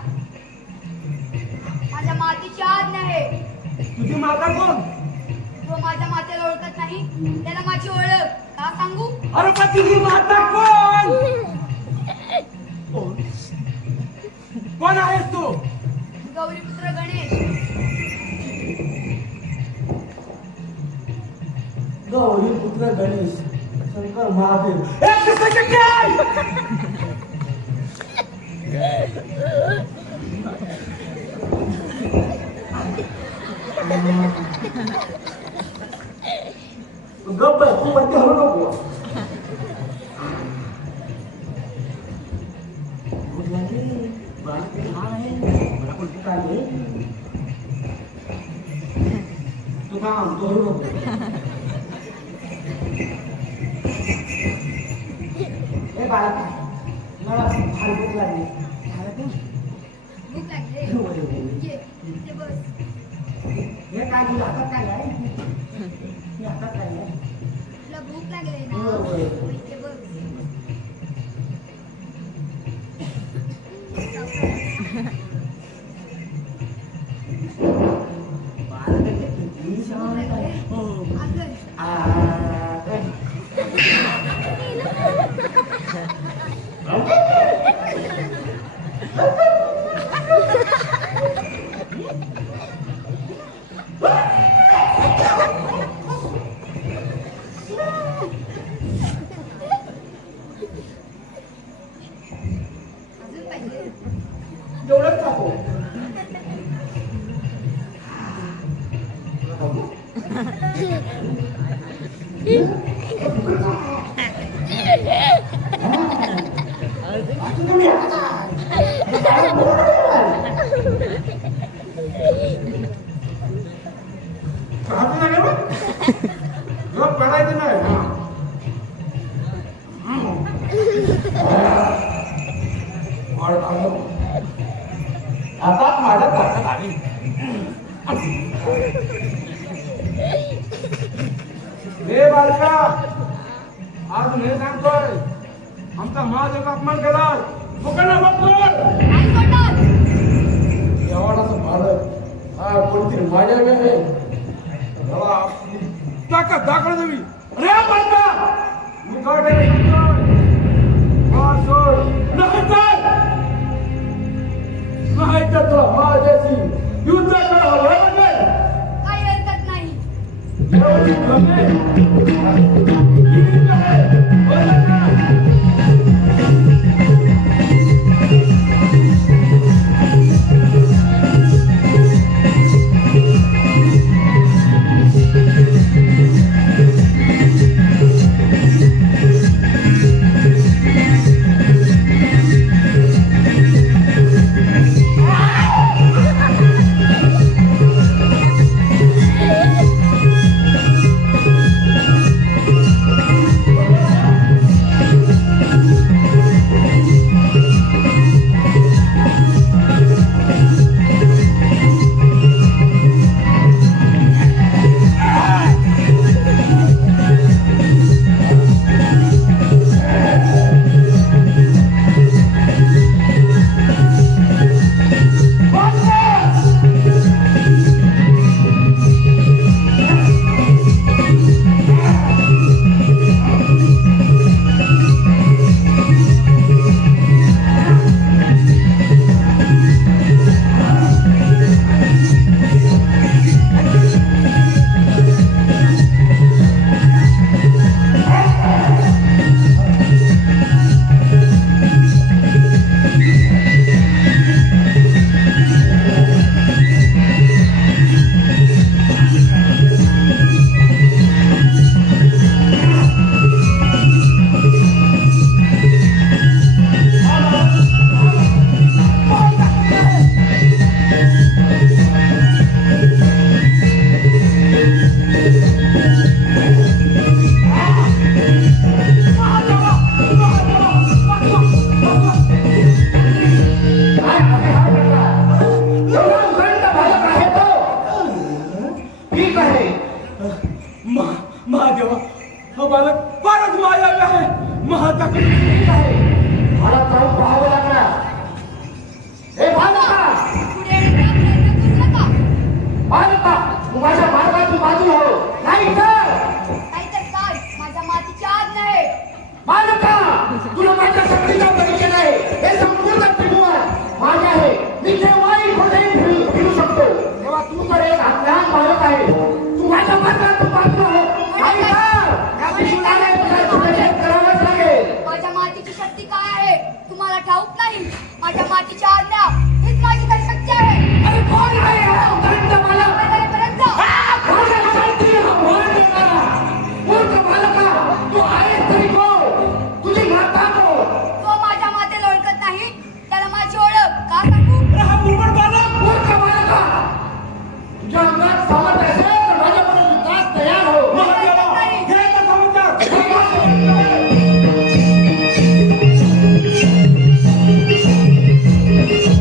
माझ्या मातीची आज्ञा आहे. तुझी माता कोण? जो माझ्या मातेला ओळखत नाही त्याला माझी ओळख का सांगू? अरे पण तुझी माता कोण? कोण आहेस तू? गौरीपुत्र गणेश. गौरी पुत्र गणेश शंकर महादेव हे कसं शक्य आहे? गप्प आहे, तू वरती हलू नको. तू थांब, तू हलू नको. हे बाळा मला फार भूक लागली. भूक लागली. ये इथे बस. हे काय तुला हातात काय आहे? हे हातात काय आहे? तुला भूक लागली ना. हो. इथे बस. बाळाला किती शांत आहे. हो. अगं आता माझ्या ताकद आली. हे बालका आज मी सांगतोय आमचा महादेव अपमान केला लोकांना बघतोय नाही सोडणार. एवढाच मालक हा कोणती माझ्या आहे ताकद दाखल तुम्ही अरे बालका मी काय सांगतोय नाही तर तुला माझ्याशी युद्ध करावं लागेल. काही हरकत नाही. महादेवा हा बालक फारच मायावी आहे. महाताकद मला जाऊन पाहावं लागणार. हे बालका पुढे येण्याचा प्रयत्न करू नका. बालका तू माझ्या मार्गाची बाजू हो नाही तर नाहीतर काय माझ्या मातीची आज्ञा आहे. बालका तुला माझ्या शक्तीचा परिचय नाही. हे संपूर्ण त्रिभुवन माझे आहे. मी केव्हाही कुठेही फिरू शकतो. तेव्हा तू तर एक अज्ञान बालक आहे. तू माझ्या मार्गाची बाजू हो नाही तर या विश्वाला तुला निषेध करावाच लागेल. माझ्या मातीची शक्ती काय आहे तुम्हाला ठाऊक नाही. माझ्या मातीची आज्ञा हीच माझी तरी शक्ती आहे. अरे कोण आहे हा उद्धंड बालक? पर्यंत माझ्या शांतीला अपमान देणारा मूर्ख बालका तू आहेस तरी कोण? तुझी माता कोण? तो माझ्या मातेला ओळखत नाही. त्याला माझी ओळख का सांगू. हा मूर्ख बालक मूर्ख बालका तुझ्या अंगात सामर्थ्य असेल तर माझ्याकडे युद्धास तयार हो. महादेवा हे तर समजतात. Thank you.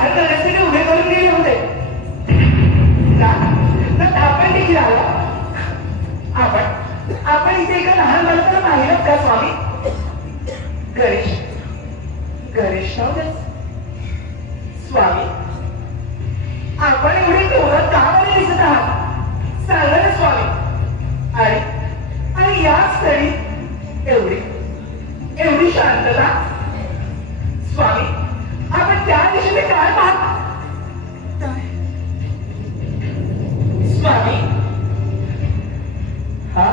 लहान करण्यासाठी उभे करून गेले होते. तर आपण देखील आलो. आपण इथे एका लहान बालकाला पाहिलं का स्वामी? गणेश नव्हतेच स्वामी. आपण एवढे डोळ्यात का बरे दिसत आहात सांगा ना स्वामी. आणि या स्थळी एवढी शांतता स्वामी. आपण त्या दिशेने काय पाहत स्वामी? हा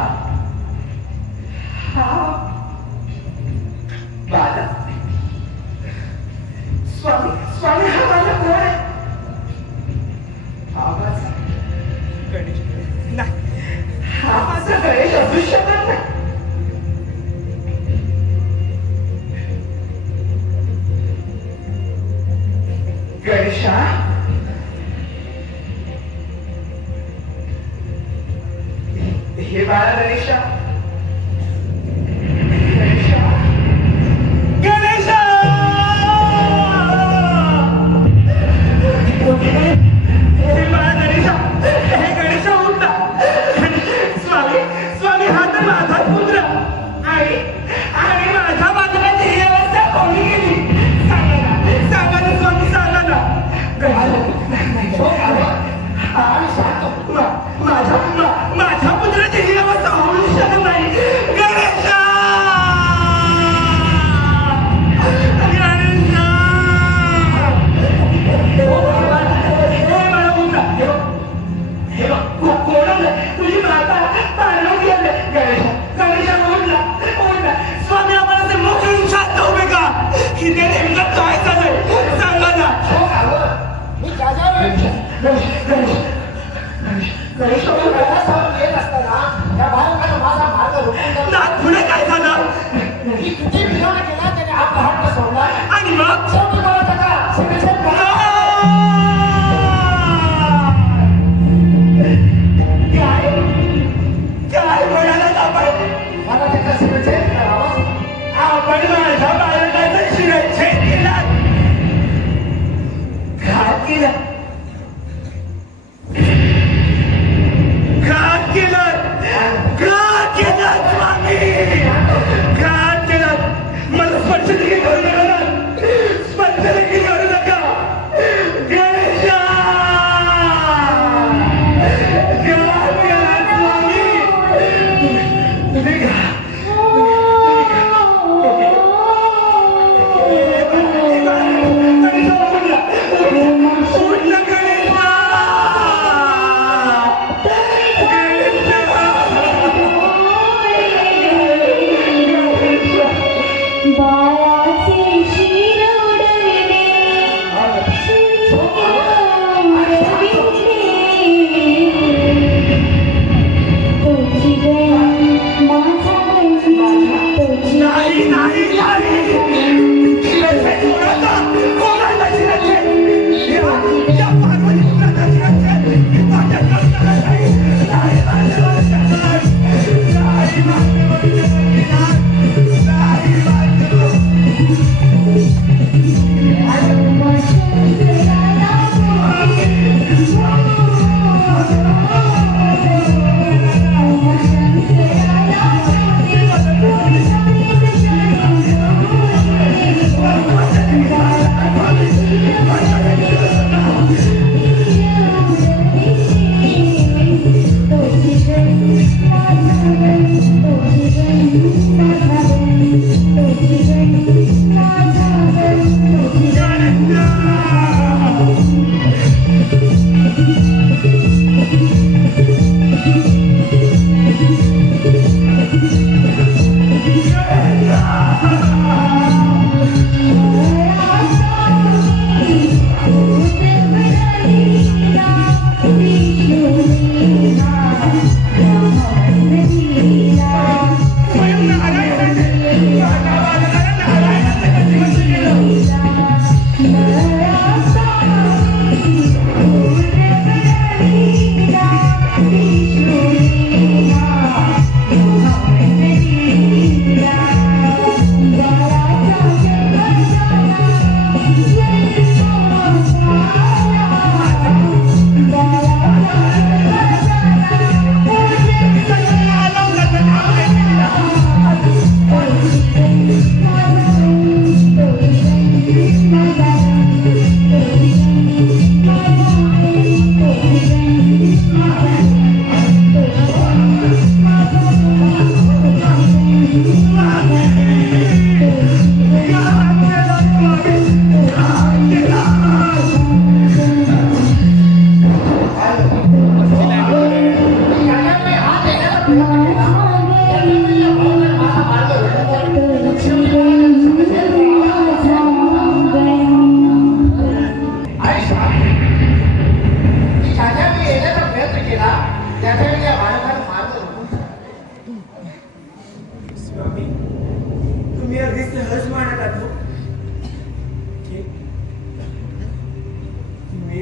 बाला स्वामी हा माझा कोण आहे? हा माझा गणेश नाही. हा माझा गणेश असू शकत नाही. गणेशा हे बाळा गणेशा माझ्या पुत्राची ही अवस्था होऊ शकत नाही. गणेशा तुझी माता पाळणं गेले. गणेशा बोलला स्वामी आम्हाला ते मोकळून शांत उभे का? इथे नेमकं काय झालंय सांगा ना. मी येत असताना त्या बालकाला माझा मार्ग रोखून पुढे काय झालं? मी किती विनवणी केला त्याने आपला हट्ट सोडला आणि मग शेवटी मला त्याचा सिग्नेचर काय म्हणालात आपण? मला त्याचा सिग्नेचर करावं. आपण माझ्या बालकाचा शिरच्छेद केला. घात केला स्वामी. घात केला. मला स्पर्श देखील करू नका. स्पर्श देखील करू नका. गणेशा घात केला स्वामी. तुम्ही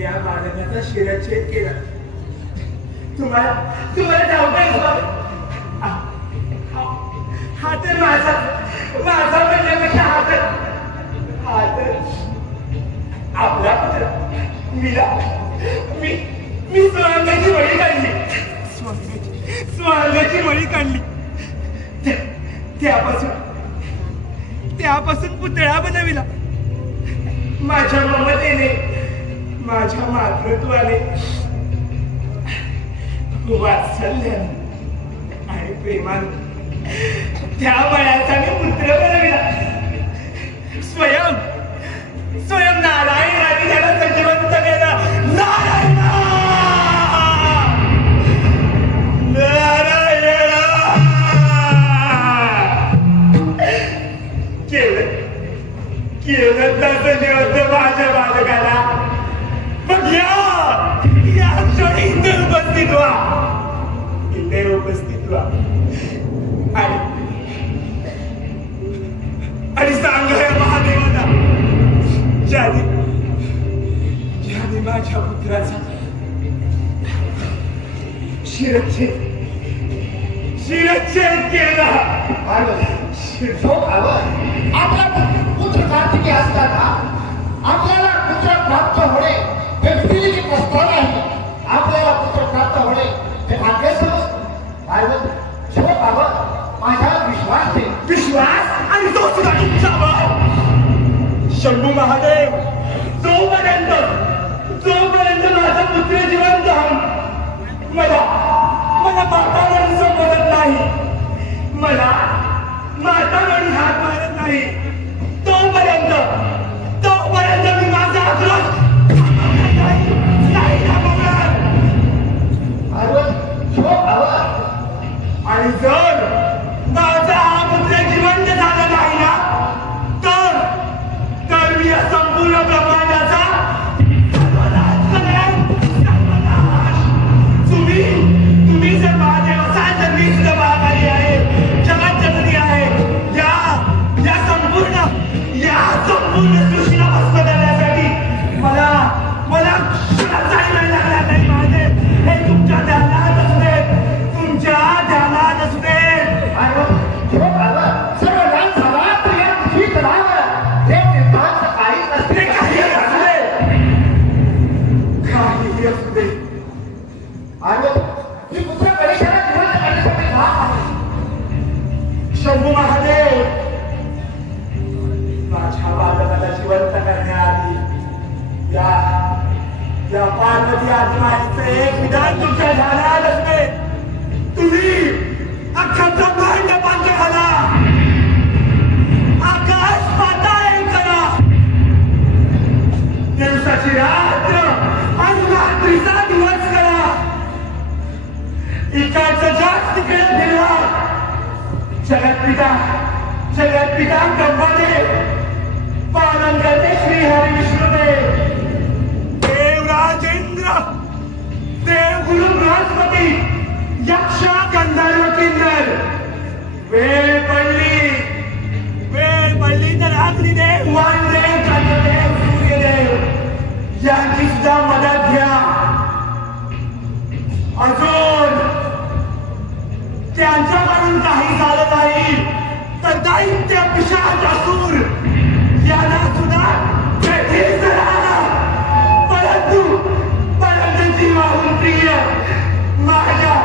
या मानण्याचा शिरच्छेद केला. तुम्हाला ठाऊक हा तर माझा म्हणजे हा तर आपला पुत्र मी स्वांगाची बळी काढली. स्वांगाची बळी काढली. त्यापासून पुतळा बनविला. माझ्या ममतेने, माझ्या मातृत्वाने, वात्सल्य आणि प्रेमाने त्या बळाचा मी पुत्र बनविला. स्वयं नारायणाने त्याला सजीवंत केलं. नारायण केलं तसं जिवंत माझ्या बालकाला. मग या क्षणी इथे उपस्थित व्हा आणि सांगा या महादेवाला, ज्याने माझ्या पुत्राचा शिरच्छेद केला. आपला पुत्र कार्तिकी असताना आपल्याला पुत्र प्राप्त होणे हे विधिलिखित प्रस्ताव नाही. आपल्याला पुत्र प्राप्त होणे हे भाग्य समजते. माझ्यावर विश्वास ठेव. विश्वास आणि तो सुद्धा तुमच्यावर. शंभू महादेव, जोपर्यंत माझा पुत्र जिवंत आहे, मला माता म्हणून संबोधत नाही, मला माता म्हणून हात मारत नाही, तोपर्यंत मी माझा आक्रोश नाही थांबवणार. आणि जर माझा हा पुत्र जिवंत झाला नाही ना, तर मी या संपूर्ण ब्रह्मांडाचा सर्वनाश करेन. सर्वनाश. तुम्ही जर महादेव असाल तर मी सुद्धा महाकाली आहे, जगात जननी आहे. या संपूर्ण सृष्टीला भस्म करण्यासाठी मला क्षणाचाही वेळ लागणार नाही. महादेव, हे तुमच्या ध्यानात असू दे, तुमच्या ध्यानात असू दे. शंभू महादेव, माझ्या बालकाला जिवंत करण्याआधी या पार्वती आत्माचं एक विधान तुमच्या ध्यानात असते. तुम्ही अख्खा ब्रह्मांड बंद करा, आकाश पाताळ एक करा, दिवसाची रात्र आणि रात्रीचा दिवस करा. इकडचं जग तिकडे फिरवा. जगतपिता ब्रह्मदेव, पालन करते श्री हरी विष्णुदेव, देवराजेंद्र, देवगुरु बृहस्पती, यक्ष गंधर्व किन्नर. वेळ पडली तर अग्निदेव, वायुदेव, चंद्रदेव, सूर्यदेव यांची सुद्धा मदत घ्या. अजून त्यांच्याकडून काही झालं नाही तर दैत्य पिशाच असुर यांना सुद्धा तेथील करा. परंतु जीवाहून प्रिय माझ्या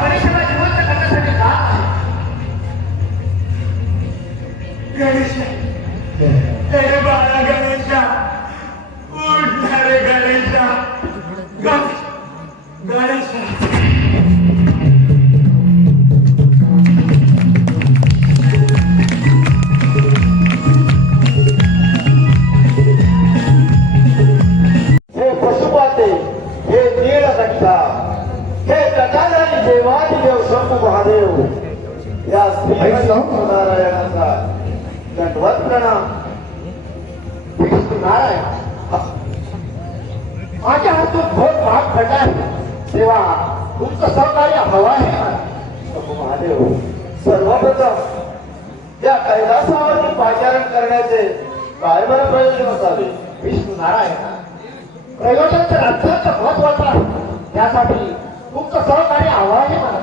गणेशाला जिवंत करा. गणेशा, हे बाळा गणेशा, उठणारे गणेशा, गणेशा. हे पशुपाते, हे नीळकंठा, हे गजानन देवादिदेव शंभू महादेव, या श्री नारायणाचा दंडवत प्रणाम. नारायण, माझ्या हातून बहुत भाग पडला आहे तेव्हा तुमचं सहकार्य हवं आहे. शंभू महादेव, सर्वप्रथम कैलासावरती पाचारण करण्याचे काय बरं प्रयोजन असावे? विष्णू नारायण प्रयोजन तर अत्यंत महत्वाचं आहे. त्यासाठी तुमचं सहकार्य हवं आहे मला.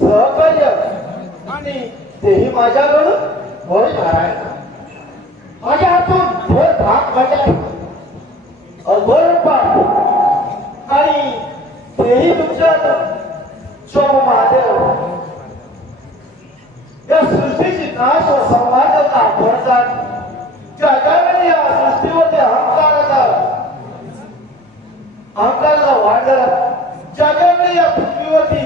सहकार्य आणि तेही माझ्याकडून? होय नारायण, माझ्या हातून भर भाग पडले. अगोरपा आणि तेही तुमच्यात शोभ महादेव या सृष्टीची नाश व संवादाचा अपघात ज्या त्यावेळी या सृष्टीवरती अहंकाराचा वाढ झाला, ज्या त्यावेळी या पृथ्वीवरती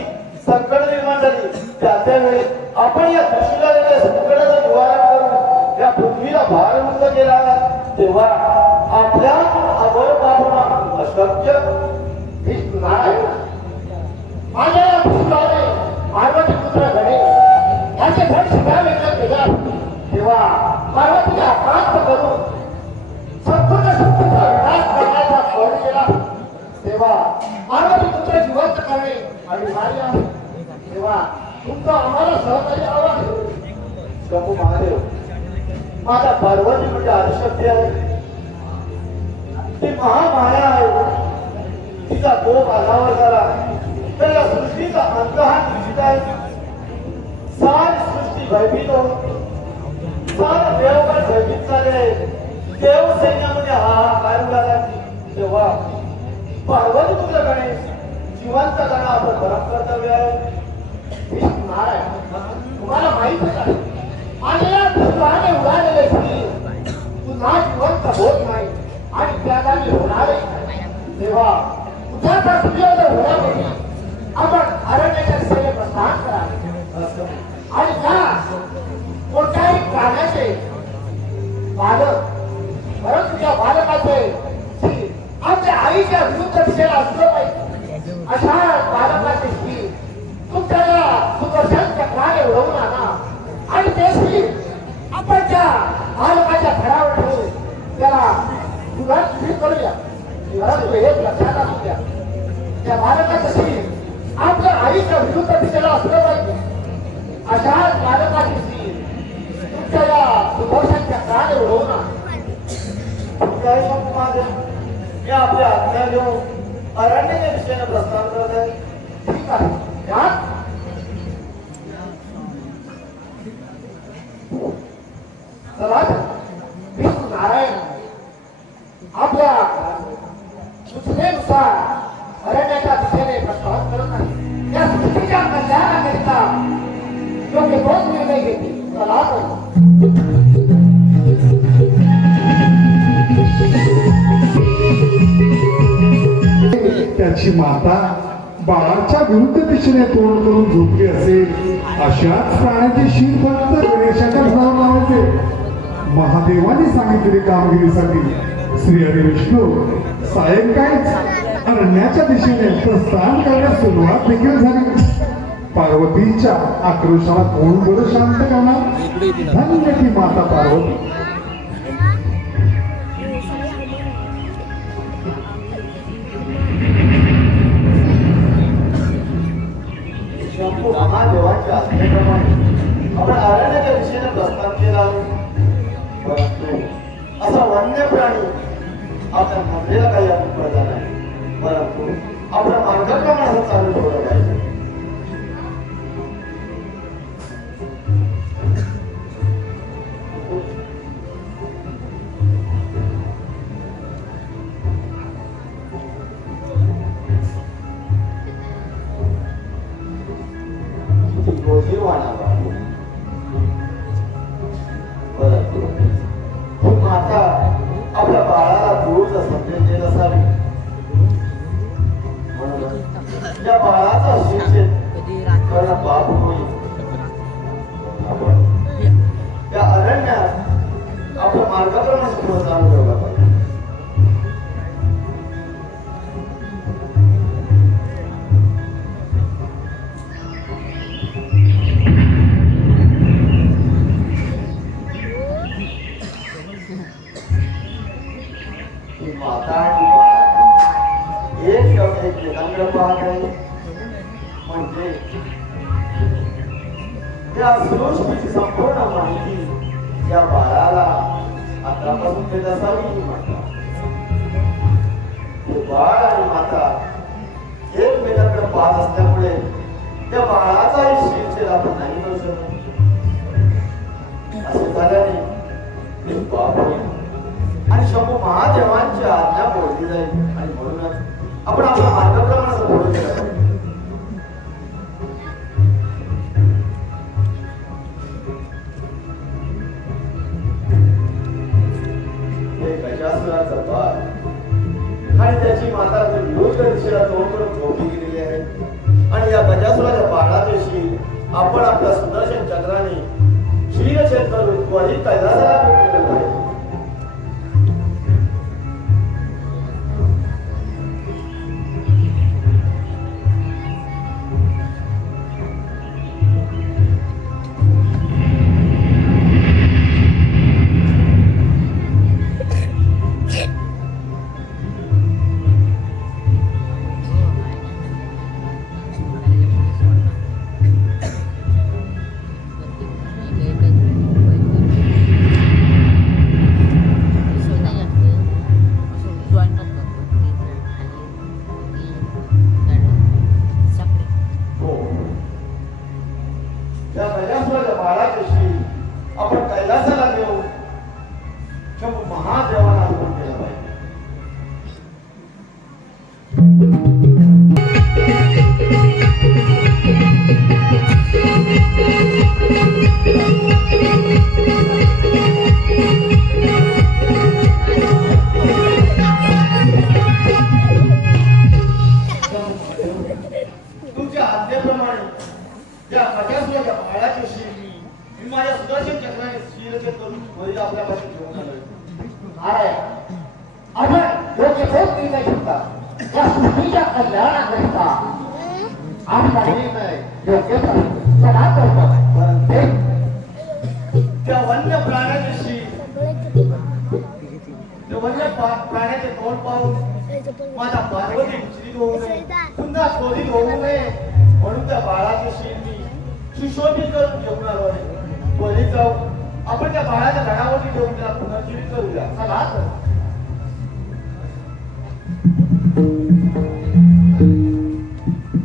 संकट निर्माण झाली, त्या त्यावेळी आपण या पृथ्वीला दिलेल्या संकटाचं निवारण करून या पृथ्वीला भारमुक्त केला. तेव्हा आपल्या अगोरपासून अशक्य विष्णू नारायण माझ्या या पुस्तकाने पार्वती पुत्र घडे याचे धड सगळ्या वेगळ्यात वेगळा. तेव्हा पार्वतीला प्राप्त करून संपूर्ण सृष्टीचा विनाश करण्याचा कळ केला. तेव्हा पार्वती पुत्र जिवंत करणे अनिवार्य आहे. तेव्हा तुमचं आम्हाला सहकार्य हवं आहे. शंभू महादेव, माझा पार्वती म्हणजे आदिशक्ती आहे. ती महामाया आहे. तिचा कोप अनावर झाला तर या सृष्टीचा अंत हा निश्चित आहे. सारी सृष्टी भयभीत होऊन सारे देवगण भयभीत झाले. देव सैन्यामध्ये हाहाकार उडाला. तेव्हा पार्वती पुत्र गणेश जिवंत करणं आपलं परम कर्तव्य आहे. विष्णू नारायण तुम्हाला माहितच आहे माझ्या या पुस्तकाने उडालेले स्त्री पुन्हा जिवंत होत नाही आणि त्याला मी होणारही नाही. तेव्हा उद्याचा सूर्योदय होण्यापूर्वी आपण अरण्याच्या दिशेने प्रस्थान करावे आणि त्या कोणत्याही प्राण्याचे बालक, परंतु त्या बालकाचे श्री आमच्या आईच्या विरुद्ध दिशेला असलं पाहिजे. अशा बालकाचे श्री तुमच्या सुदर्शन चक्राने उडवून आणा आणि ते श्री आपण त्या बालकाच्या घरावर ठेवून त्याला सुरक्षित करूया. परंतु एक लक्षात असू द्या, त्या बालकाचं श्री आपल्या आईच्या विरुद्ध दिशेला असलं पाहिजे. अशा बालकाची श्री तुमच्या या सुदर्शन चक्राने उडवून आणा. जय शंभू महादेव, मी आपल्या आज्ञा घेऊन अरण्याच्या दिशेने प्रस्थान करत आहे. ठीक आहे या. चला विष्णू नारायण आपल्या सूचनेनुसार अरण्याच्या दिशेने प्रस्थान करत आहे. या सृष्टीच्या कल्याणाकरिता योग्य तोच निर्णय घेते. चला त्याची माता बाळाच्या विरुद्ध दिशेने तोंड करून झोपली असेल. अशाच प्राण्याचे शीर फक्त गणेशाच्या घरावर लावायचे. महादेवाने सांगितलेली कामगिरीसाठी श्री हरी विष्णू सायंकाळीच अरण्याच्या दिशेने प्रस्थान करण्यास सुरुवात देखील झाली. पार्वतीच्या आक्रोशाला कोण बरं शांत करणार? धन्य ती माता पार्वती. शंभू महादेवाच्या आज्ञेप्रमाणे आपण अरण्याच्या दिशेने प्रस्थान केला. परंतु असा वन्य प्राणी आपल्या मंदिराला काही अभिप्राय नाही. परंतु आपल्या मार्गाप्रमाणे असं चालू ठेवलं पाहिजे. परंतु माता आपल्या बाळाला दूरच संदेश देत असावी. म्हणून या बाळाचा शिक्षण करणं पाप होईल. आपण या अरण्यात आपल्या मार्गाप्रमाणे पुढे चालू ठेवला पाहिजे. माता एक विलंब पाहत आहे. म्हणजे या सृष्टीची संपूर्ण माहिती या बाळाला आतापासून देत असावी ही माता. हे बाळ आणि माता एकमेकांकडे पाहत असल्यामुळे त्या बाळाचाही शीलछेद आपण नाही करू शकत. असे झाल्याने मी पाप होईल आणि शंभू महादेवांची आज्ञा मोडली जाईल आणि म्हणूनच आपण आपल्या मार्गाप्रमाणे पुढे गेला. गजासुराचा बाळ आणि त्याची माता विरुद्ध दिशेला तोंड करून झोपी गेलेली आहे आणि या गजासुराच्या बाळाचे शील आपण आपल्या सुदर्शन चक्राने शीलछेद करून त्वरित कैलासाला घेऊन आहे. त्या वन्य प्राण्याची प्राण्याचे तोंड पाहून माझा पार्वती विचलित होऊ नये, पुन्हा क्रोधित होऊ नये म्हणून त्या बाळाचे शील मी सुशोभित करून घेऊन आलो आहे. त्वरित जाऊ आपण त्या बाळाच्या धडावरती घेऊन त्याला पुनर्जीवित करूया. चला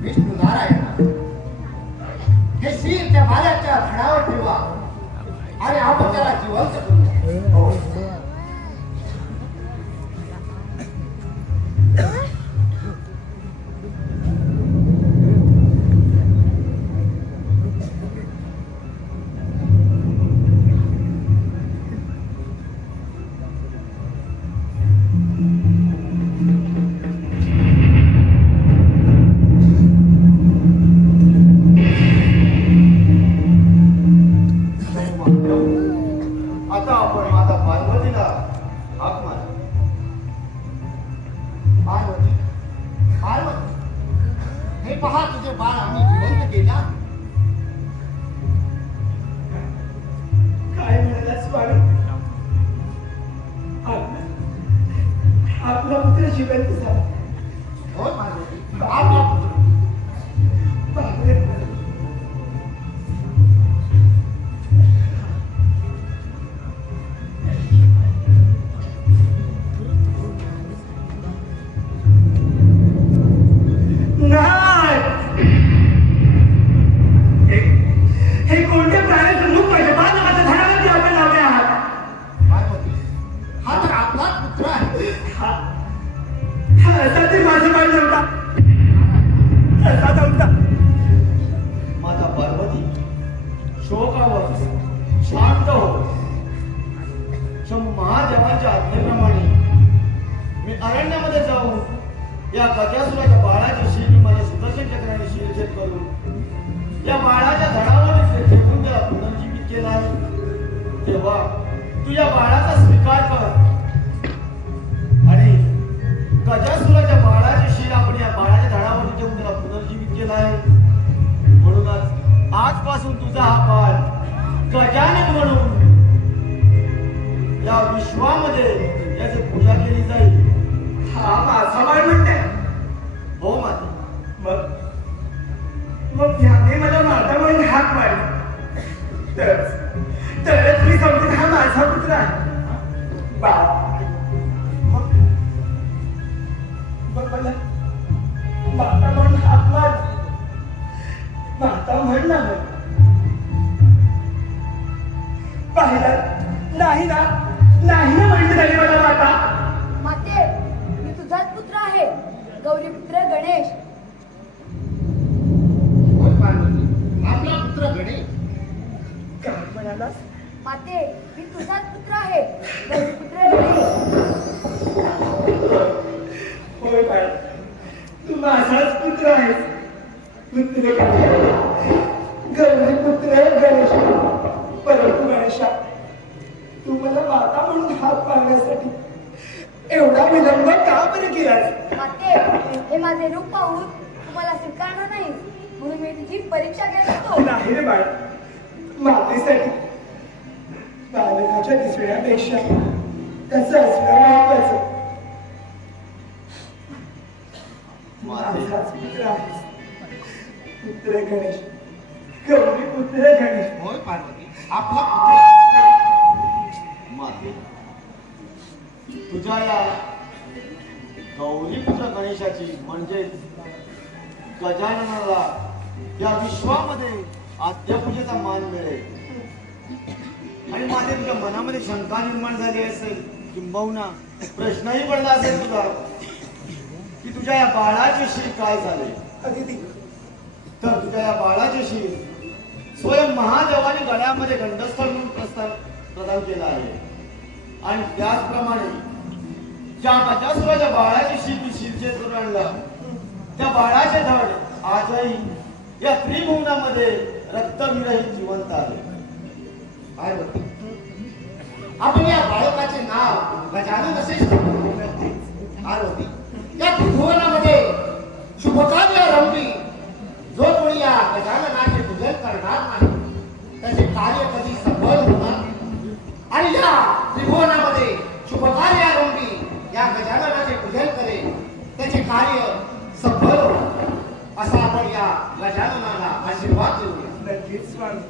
विष्णू नारायण हे शील त्या बाळाच्या धडावर ठेवा आणि आपण त्याला जिवंत करूया. हो. आता आपण माता पार्वतीला हाक मार. पार्वती पार्वती हे पहा तुझे बाळ आम्ही जिवंत केला. काय म्हणाला स्वामी? आपला पुत्र जिवंत झाला. हो पार्वती आपला पुत्र हे कोणते प्राणी मुख माझ्या माझ्या झाडावरती आपण लावले आहात? पार्वती हा तर आपलाच पुत्र आहे. ते माझं पाहिजे होता. माता पार्वती शोकावर शांत हो. महादेवांच्या आज्ञेप्रमाणे मी अरण्यामध्ये जाऊन या गजासुराच्या बाळाची शील माझ्या सुदर्शन चक्राने शीलछेद करून या बाळाच्या धडावर ठेवून त्याला पुनर्जीवित केला आहे. तेव्हा तू या बाळाचा स्वीकार कर आणि गजासुराच्या बाळाची शील आपण या बाळाच्या धडावर ठेवून त्याला पुनर्जीवित केला आहे. म्हणूनच आजपासून तुझा हा बाळ गजानन म्हणून या विश्वामध्ये याची पूजा केली जाईल. हा माझा बाळ म्हणते. हो माता. मग ह्याने मला माता म्हणून हाक मारली तरच मी समजून हा पाहिलं नाही ना नाही ना माहिती झाली मला माता. माते मी तुझाच पुत्र आहे गौरीपुत्र गणेश. होय पार्वती, आपला पुत्र गणेश. काय म्हणालास? माते मी तुझाच पुत्र आहे गौरीपुत्र गणेश. होय बाळ, तू माझाच पुत्र आहेस. पुत्र गौरी पुत्र गणेश. परंतु गणेशा, तू मला माता म्हणून हात मारण्यासाठी एवढा विलंब का बरं केलास? माते हे माझे रूप पाहून तुम्हाला स्वीकारणार नाही म्हणून मी तुझी परीक्षा घेत होतो. नाही रे बाळ, मातेसाठी बालकाच्या दिसण्यापेक्षा त्याचं असणं महत्वाचं. माझाच पुत्र आहेस पुत्र गणेश, गौरी पुत्र गणेश. होय पार्वती, आपला पुत्र. माते, तुझ्या या गौरीपुत्र गणेशाची म्हणजे गजाननाला या विश्वामध्ये आद्यपूजेचा मान मिळेल. आणि माते, तुझ्या मनामध्ये शंका निर्माण झाली असेल, किंबहुना प्रश्नही पडला असेल तुझा की तुझ्या या बाळाचे शील काय झाले. अदिती, तर तुझ्या या बाळाचे शील स्वयं महादेवाने गळ्यामध्ये गंडस्थळ म्हणून प्रदान केला आहे. आणि त्याचप्रमाणे ज्या गजासुराच्या बाळाचे शिरछेद आणलं, त्या बाळाचे धड आजही या त्रिभुवनामध्ये रक्तविरहित जिवंत आहे. पार्वती, आपण या बाळकाचे नाव गजानन असे ठेवू. पार्वती, या त्रिभुवनामध्ये शुभकार्य रंगली जो कोणी या गजाननाचे पूजन करणार नाही त्याचे कार्य कधी सफल होणार. आणि या त्रिभुवनामध्ये शुभकार्य रंगली या गजाननाचे पूजन करेल त्याचे कार्य सफल होणार. असा आपण या गजाननाला आशीर्वाद देऊया. नक्कीच स्वामी.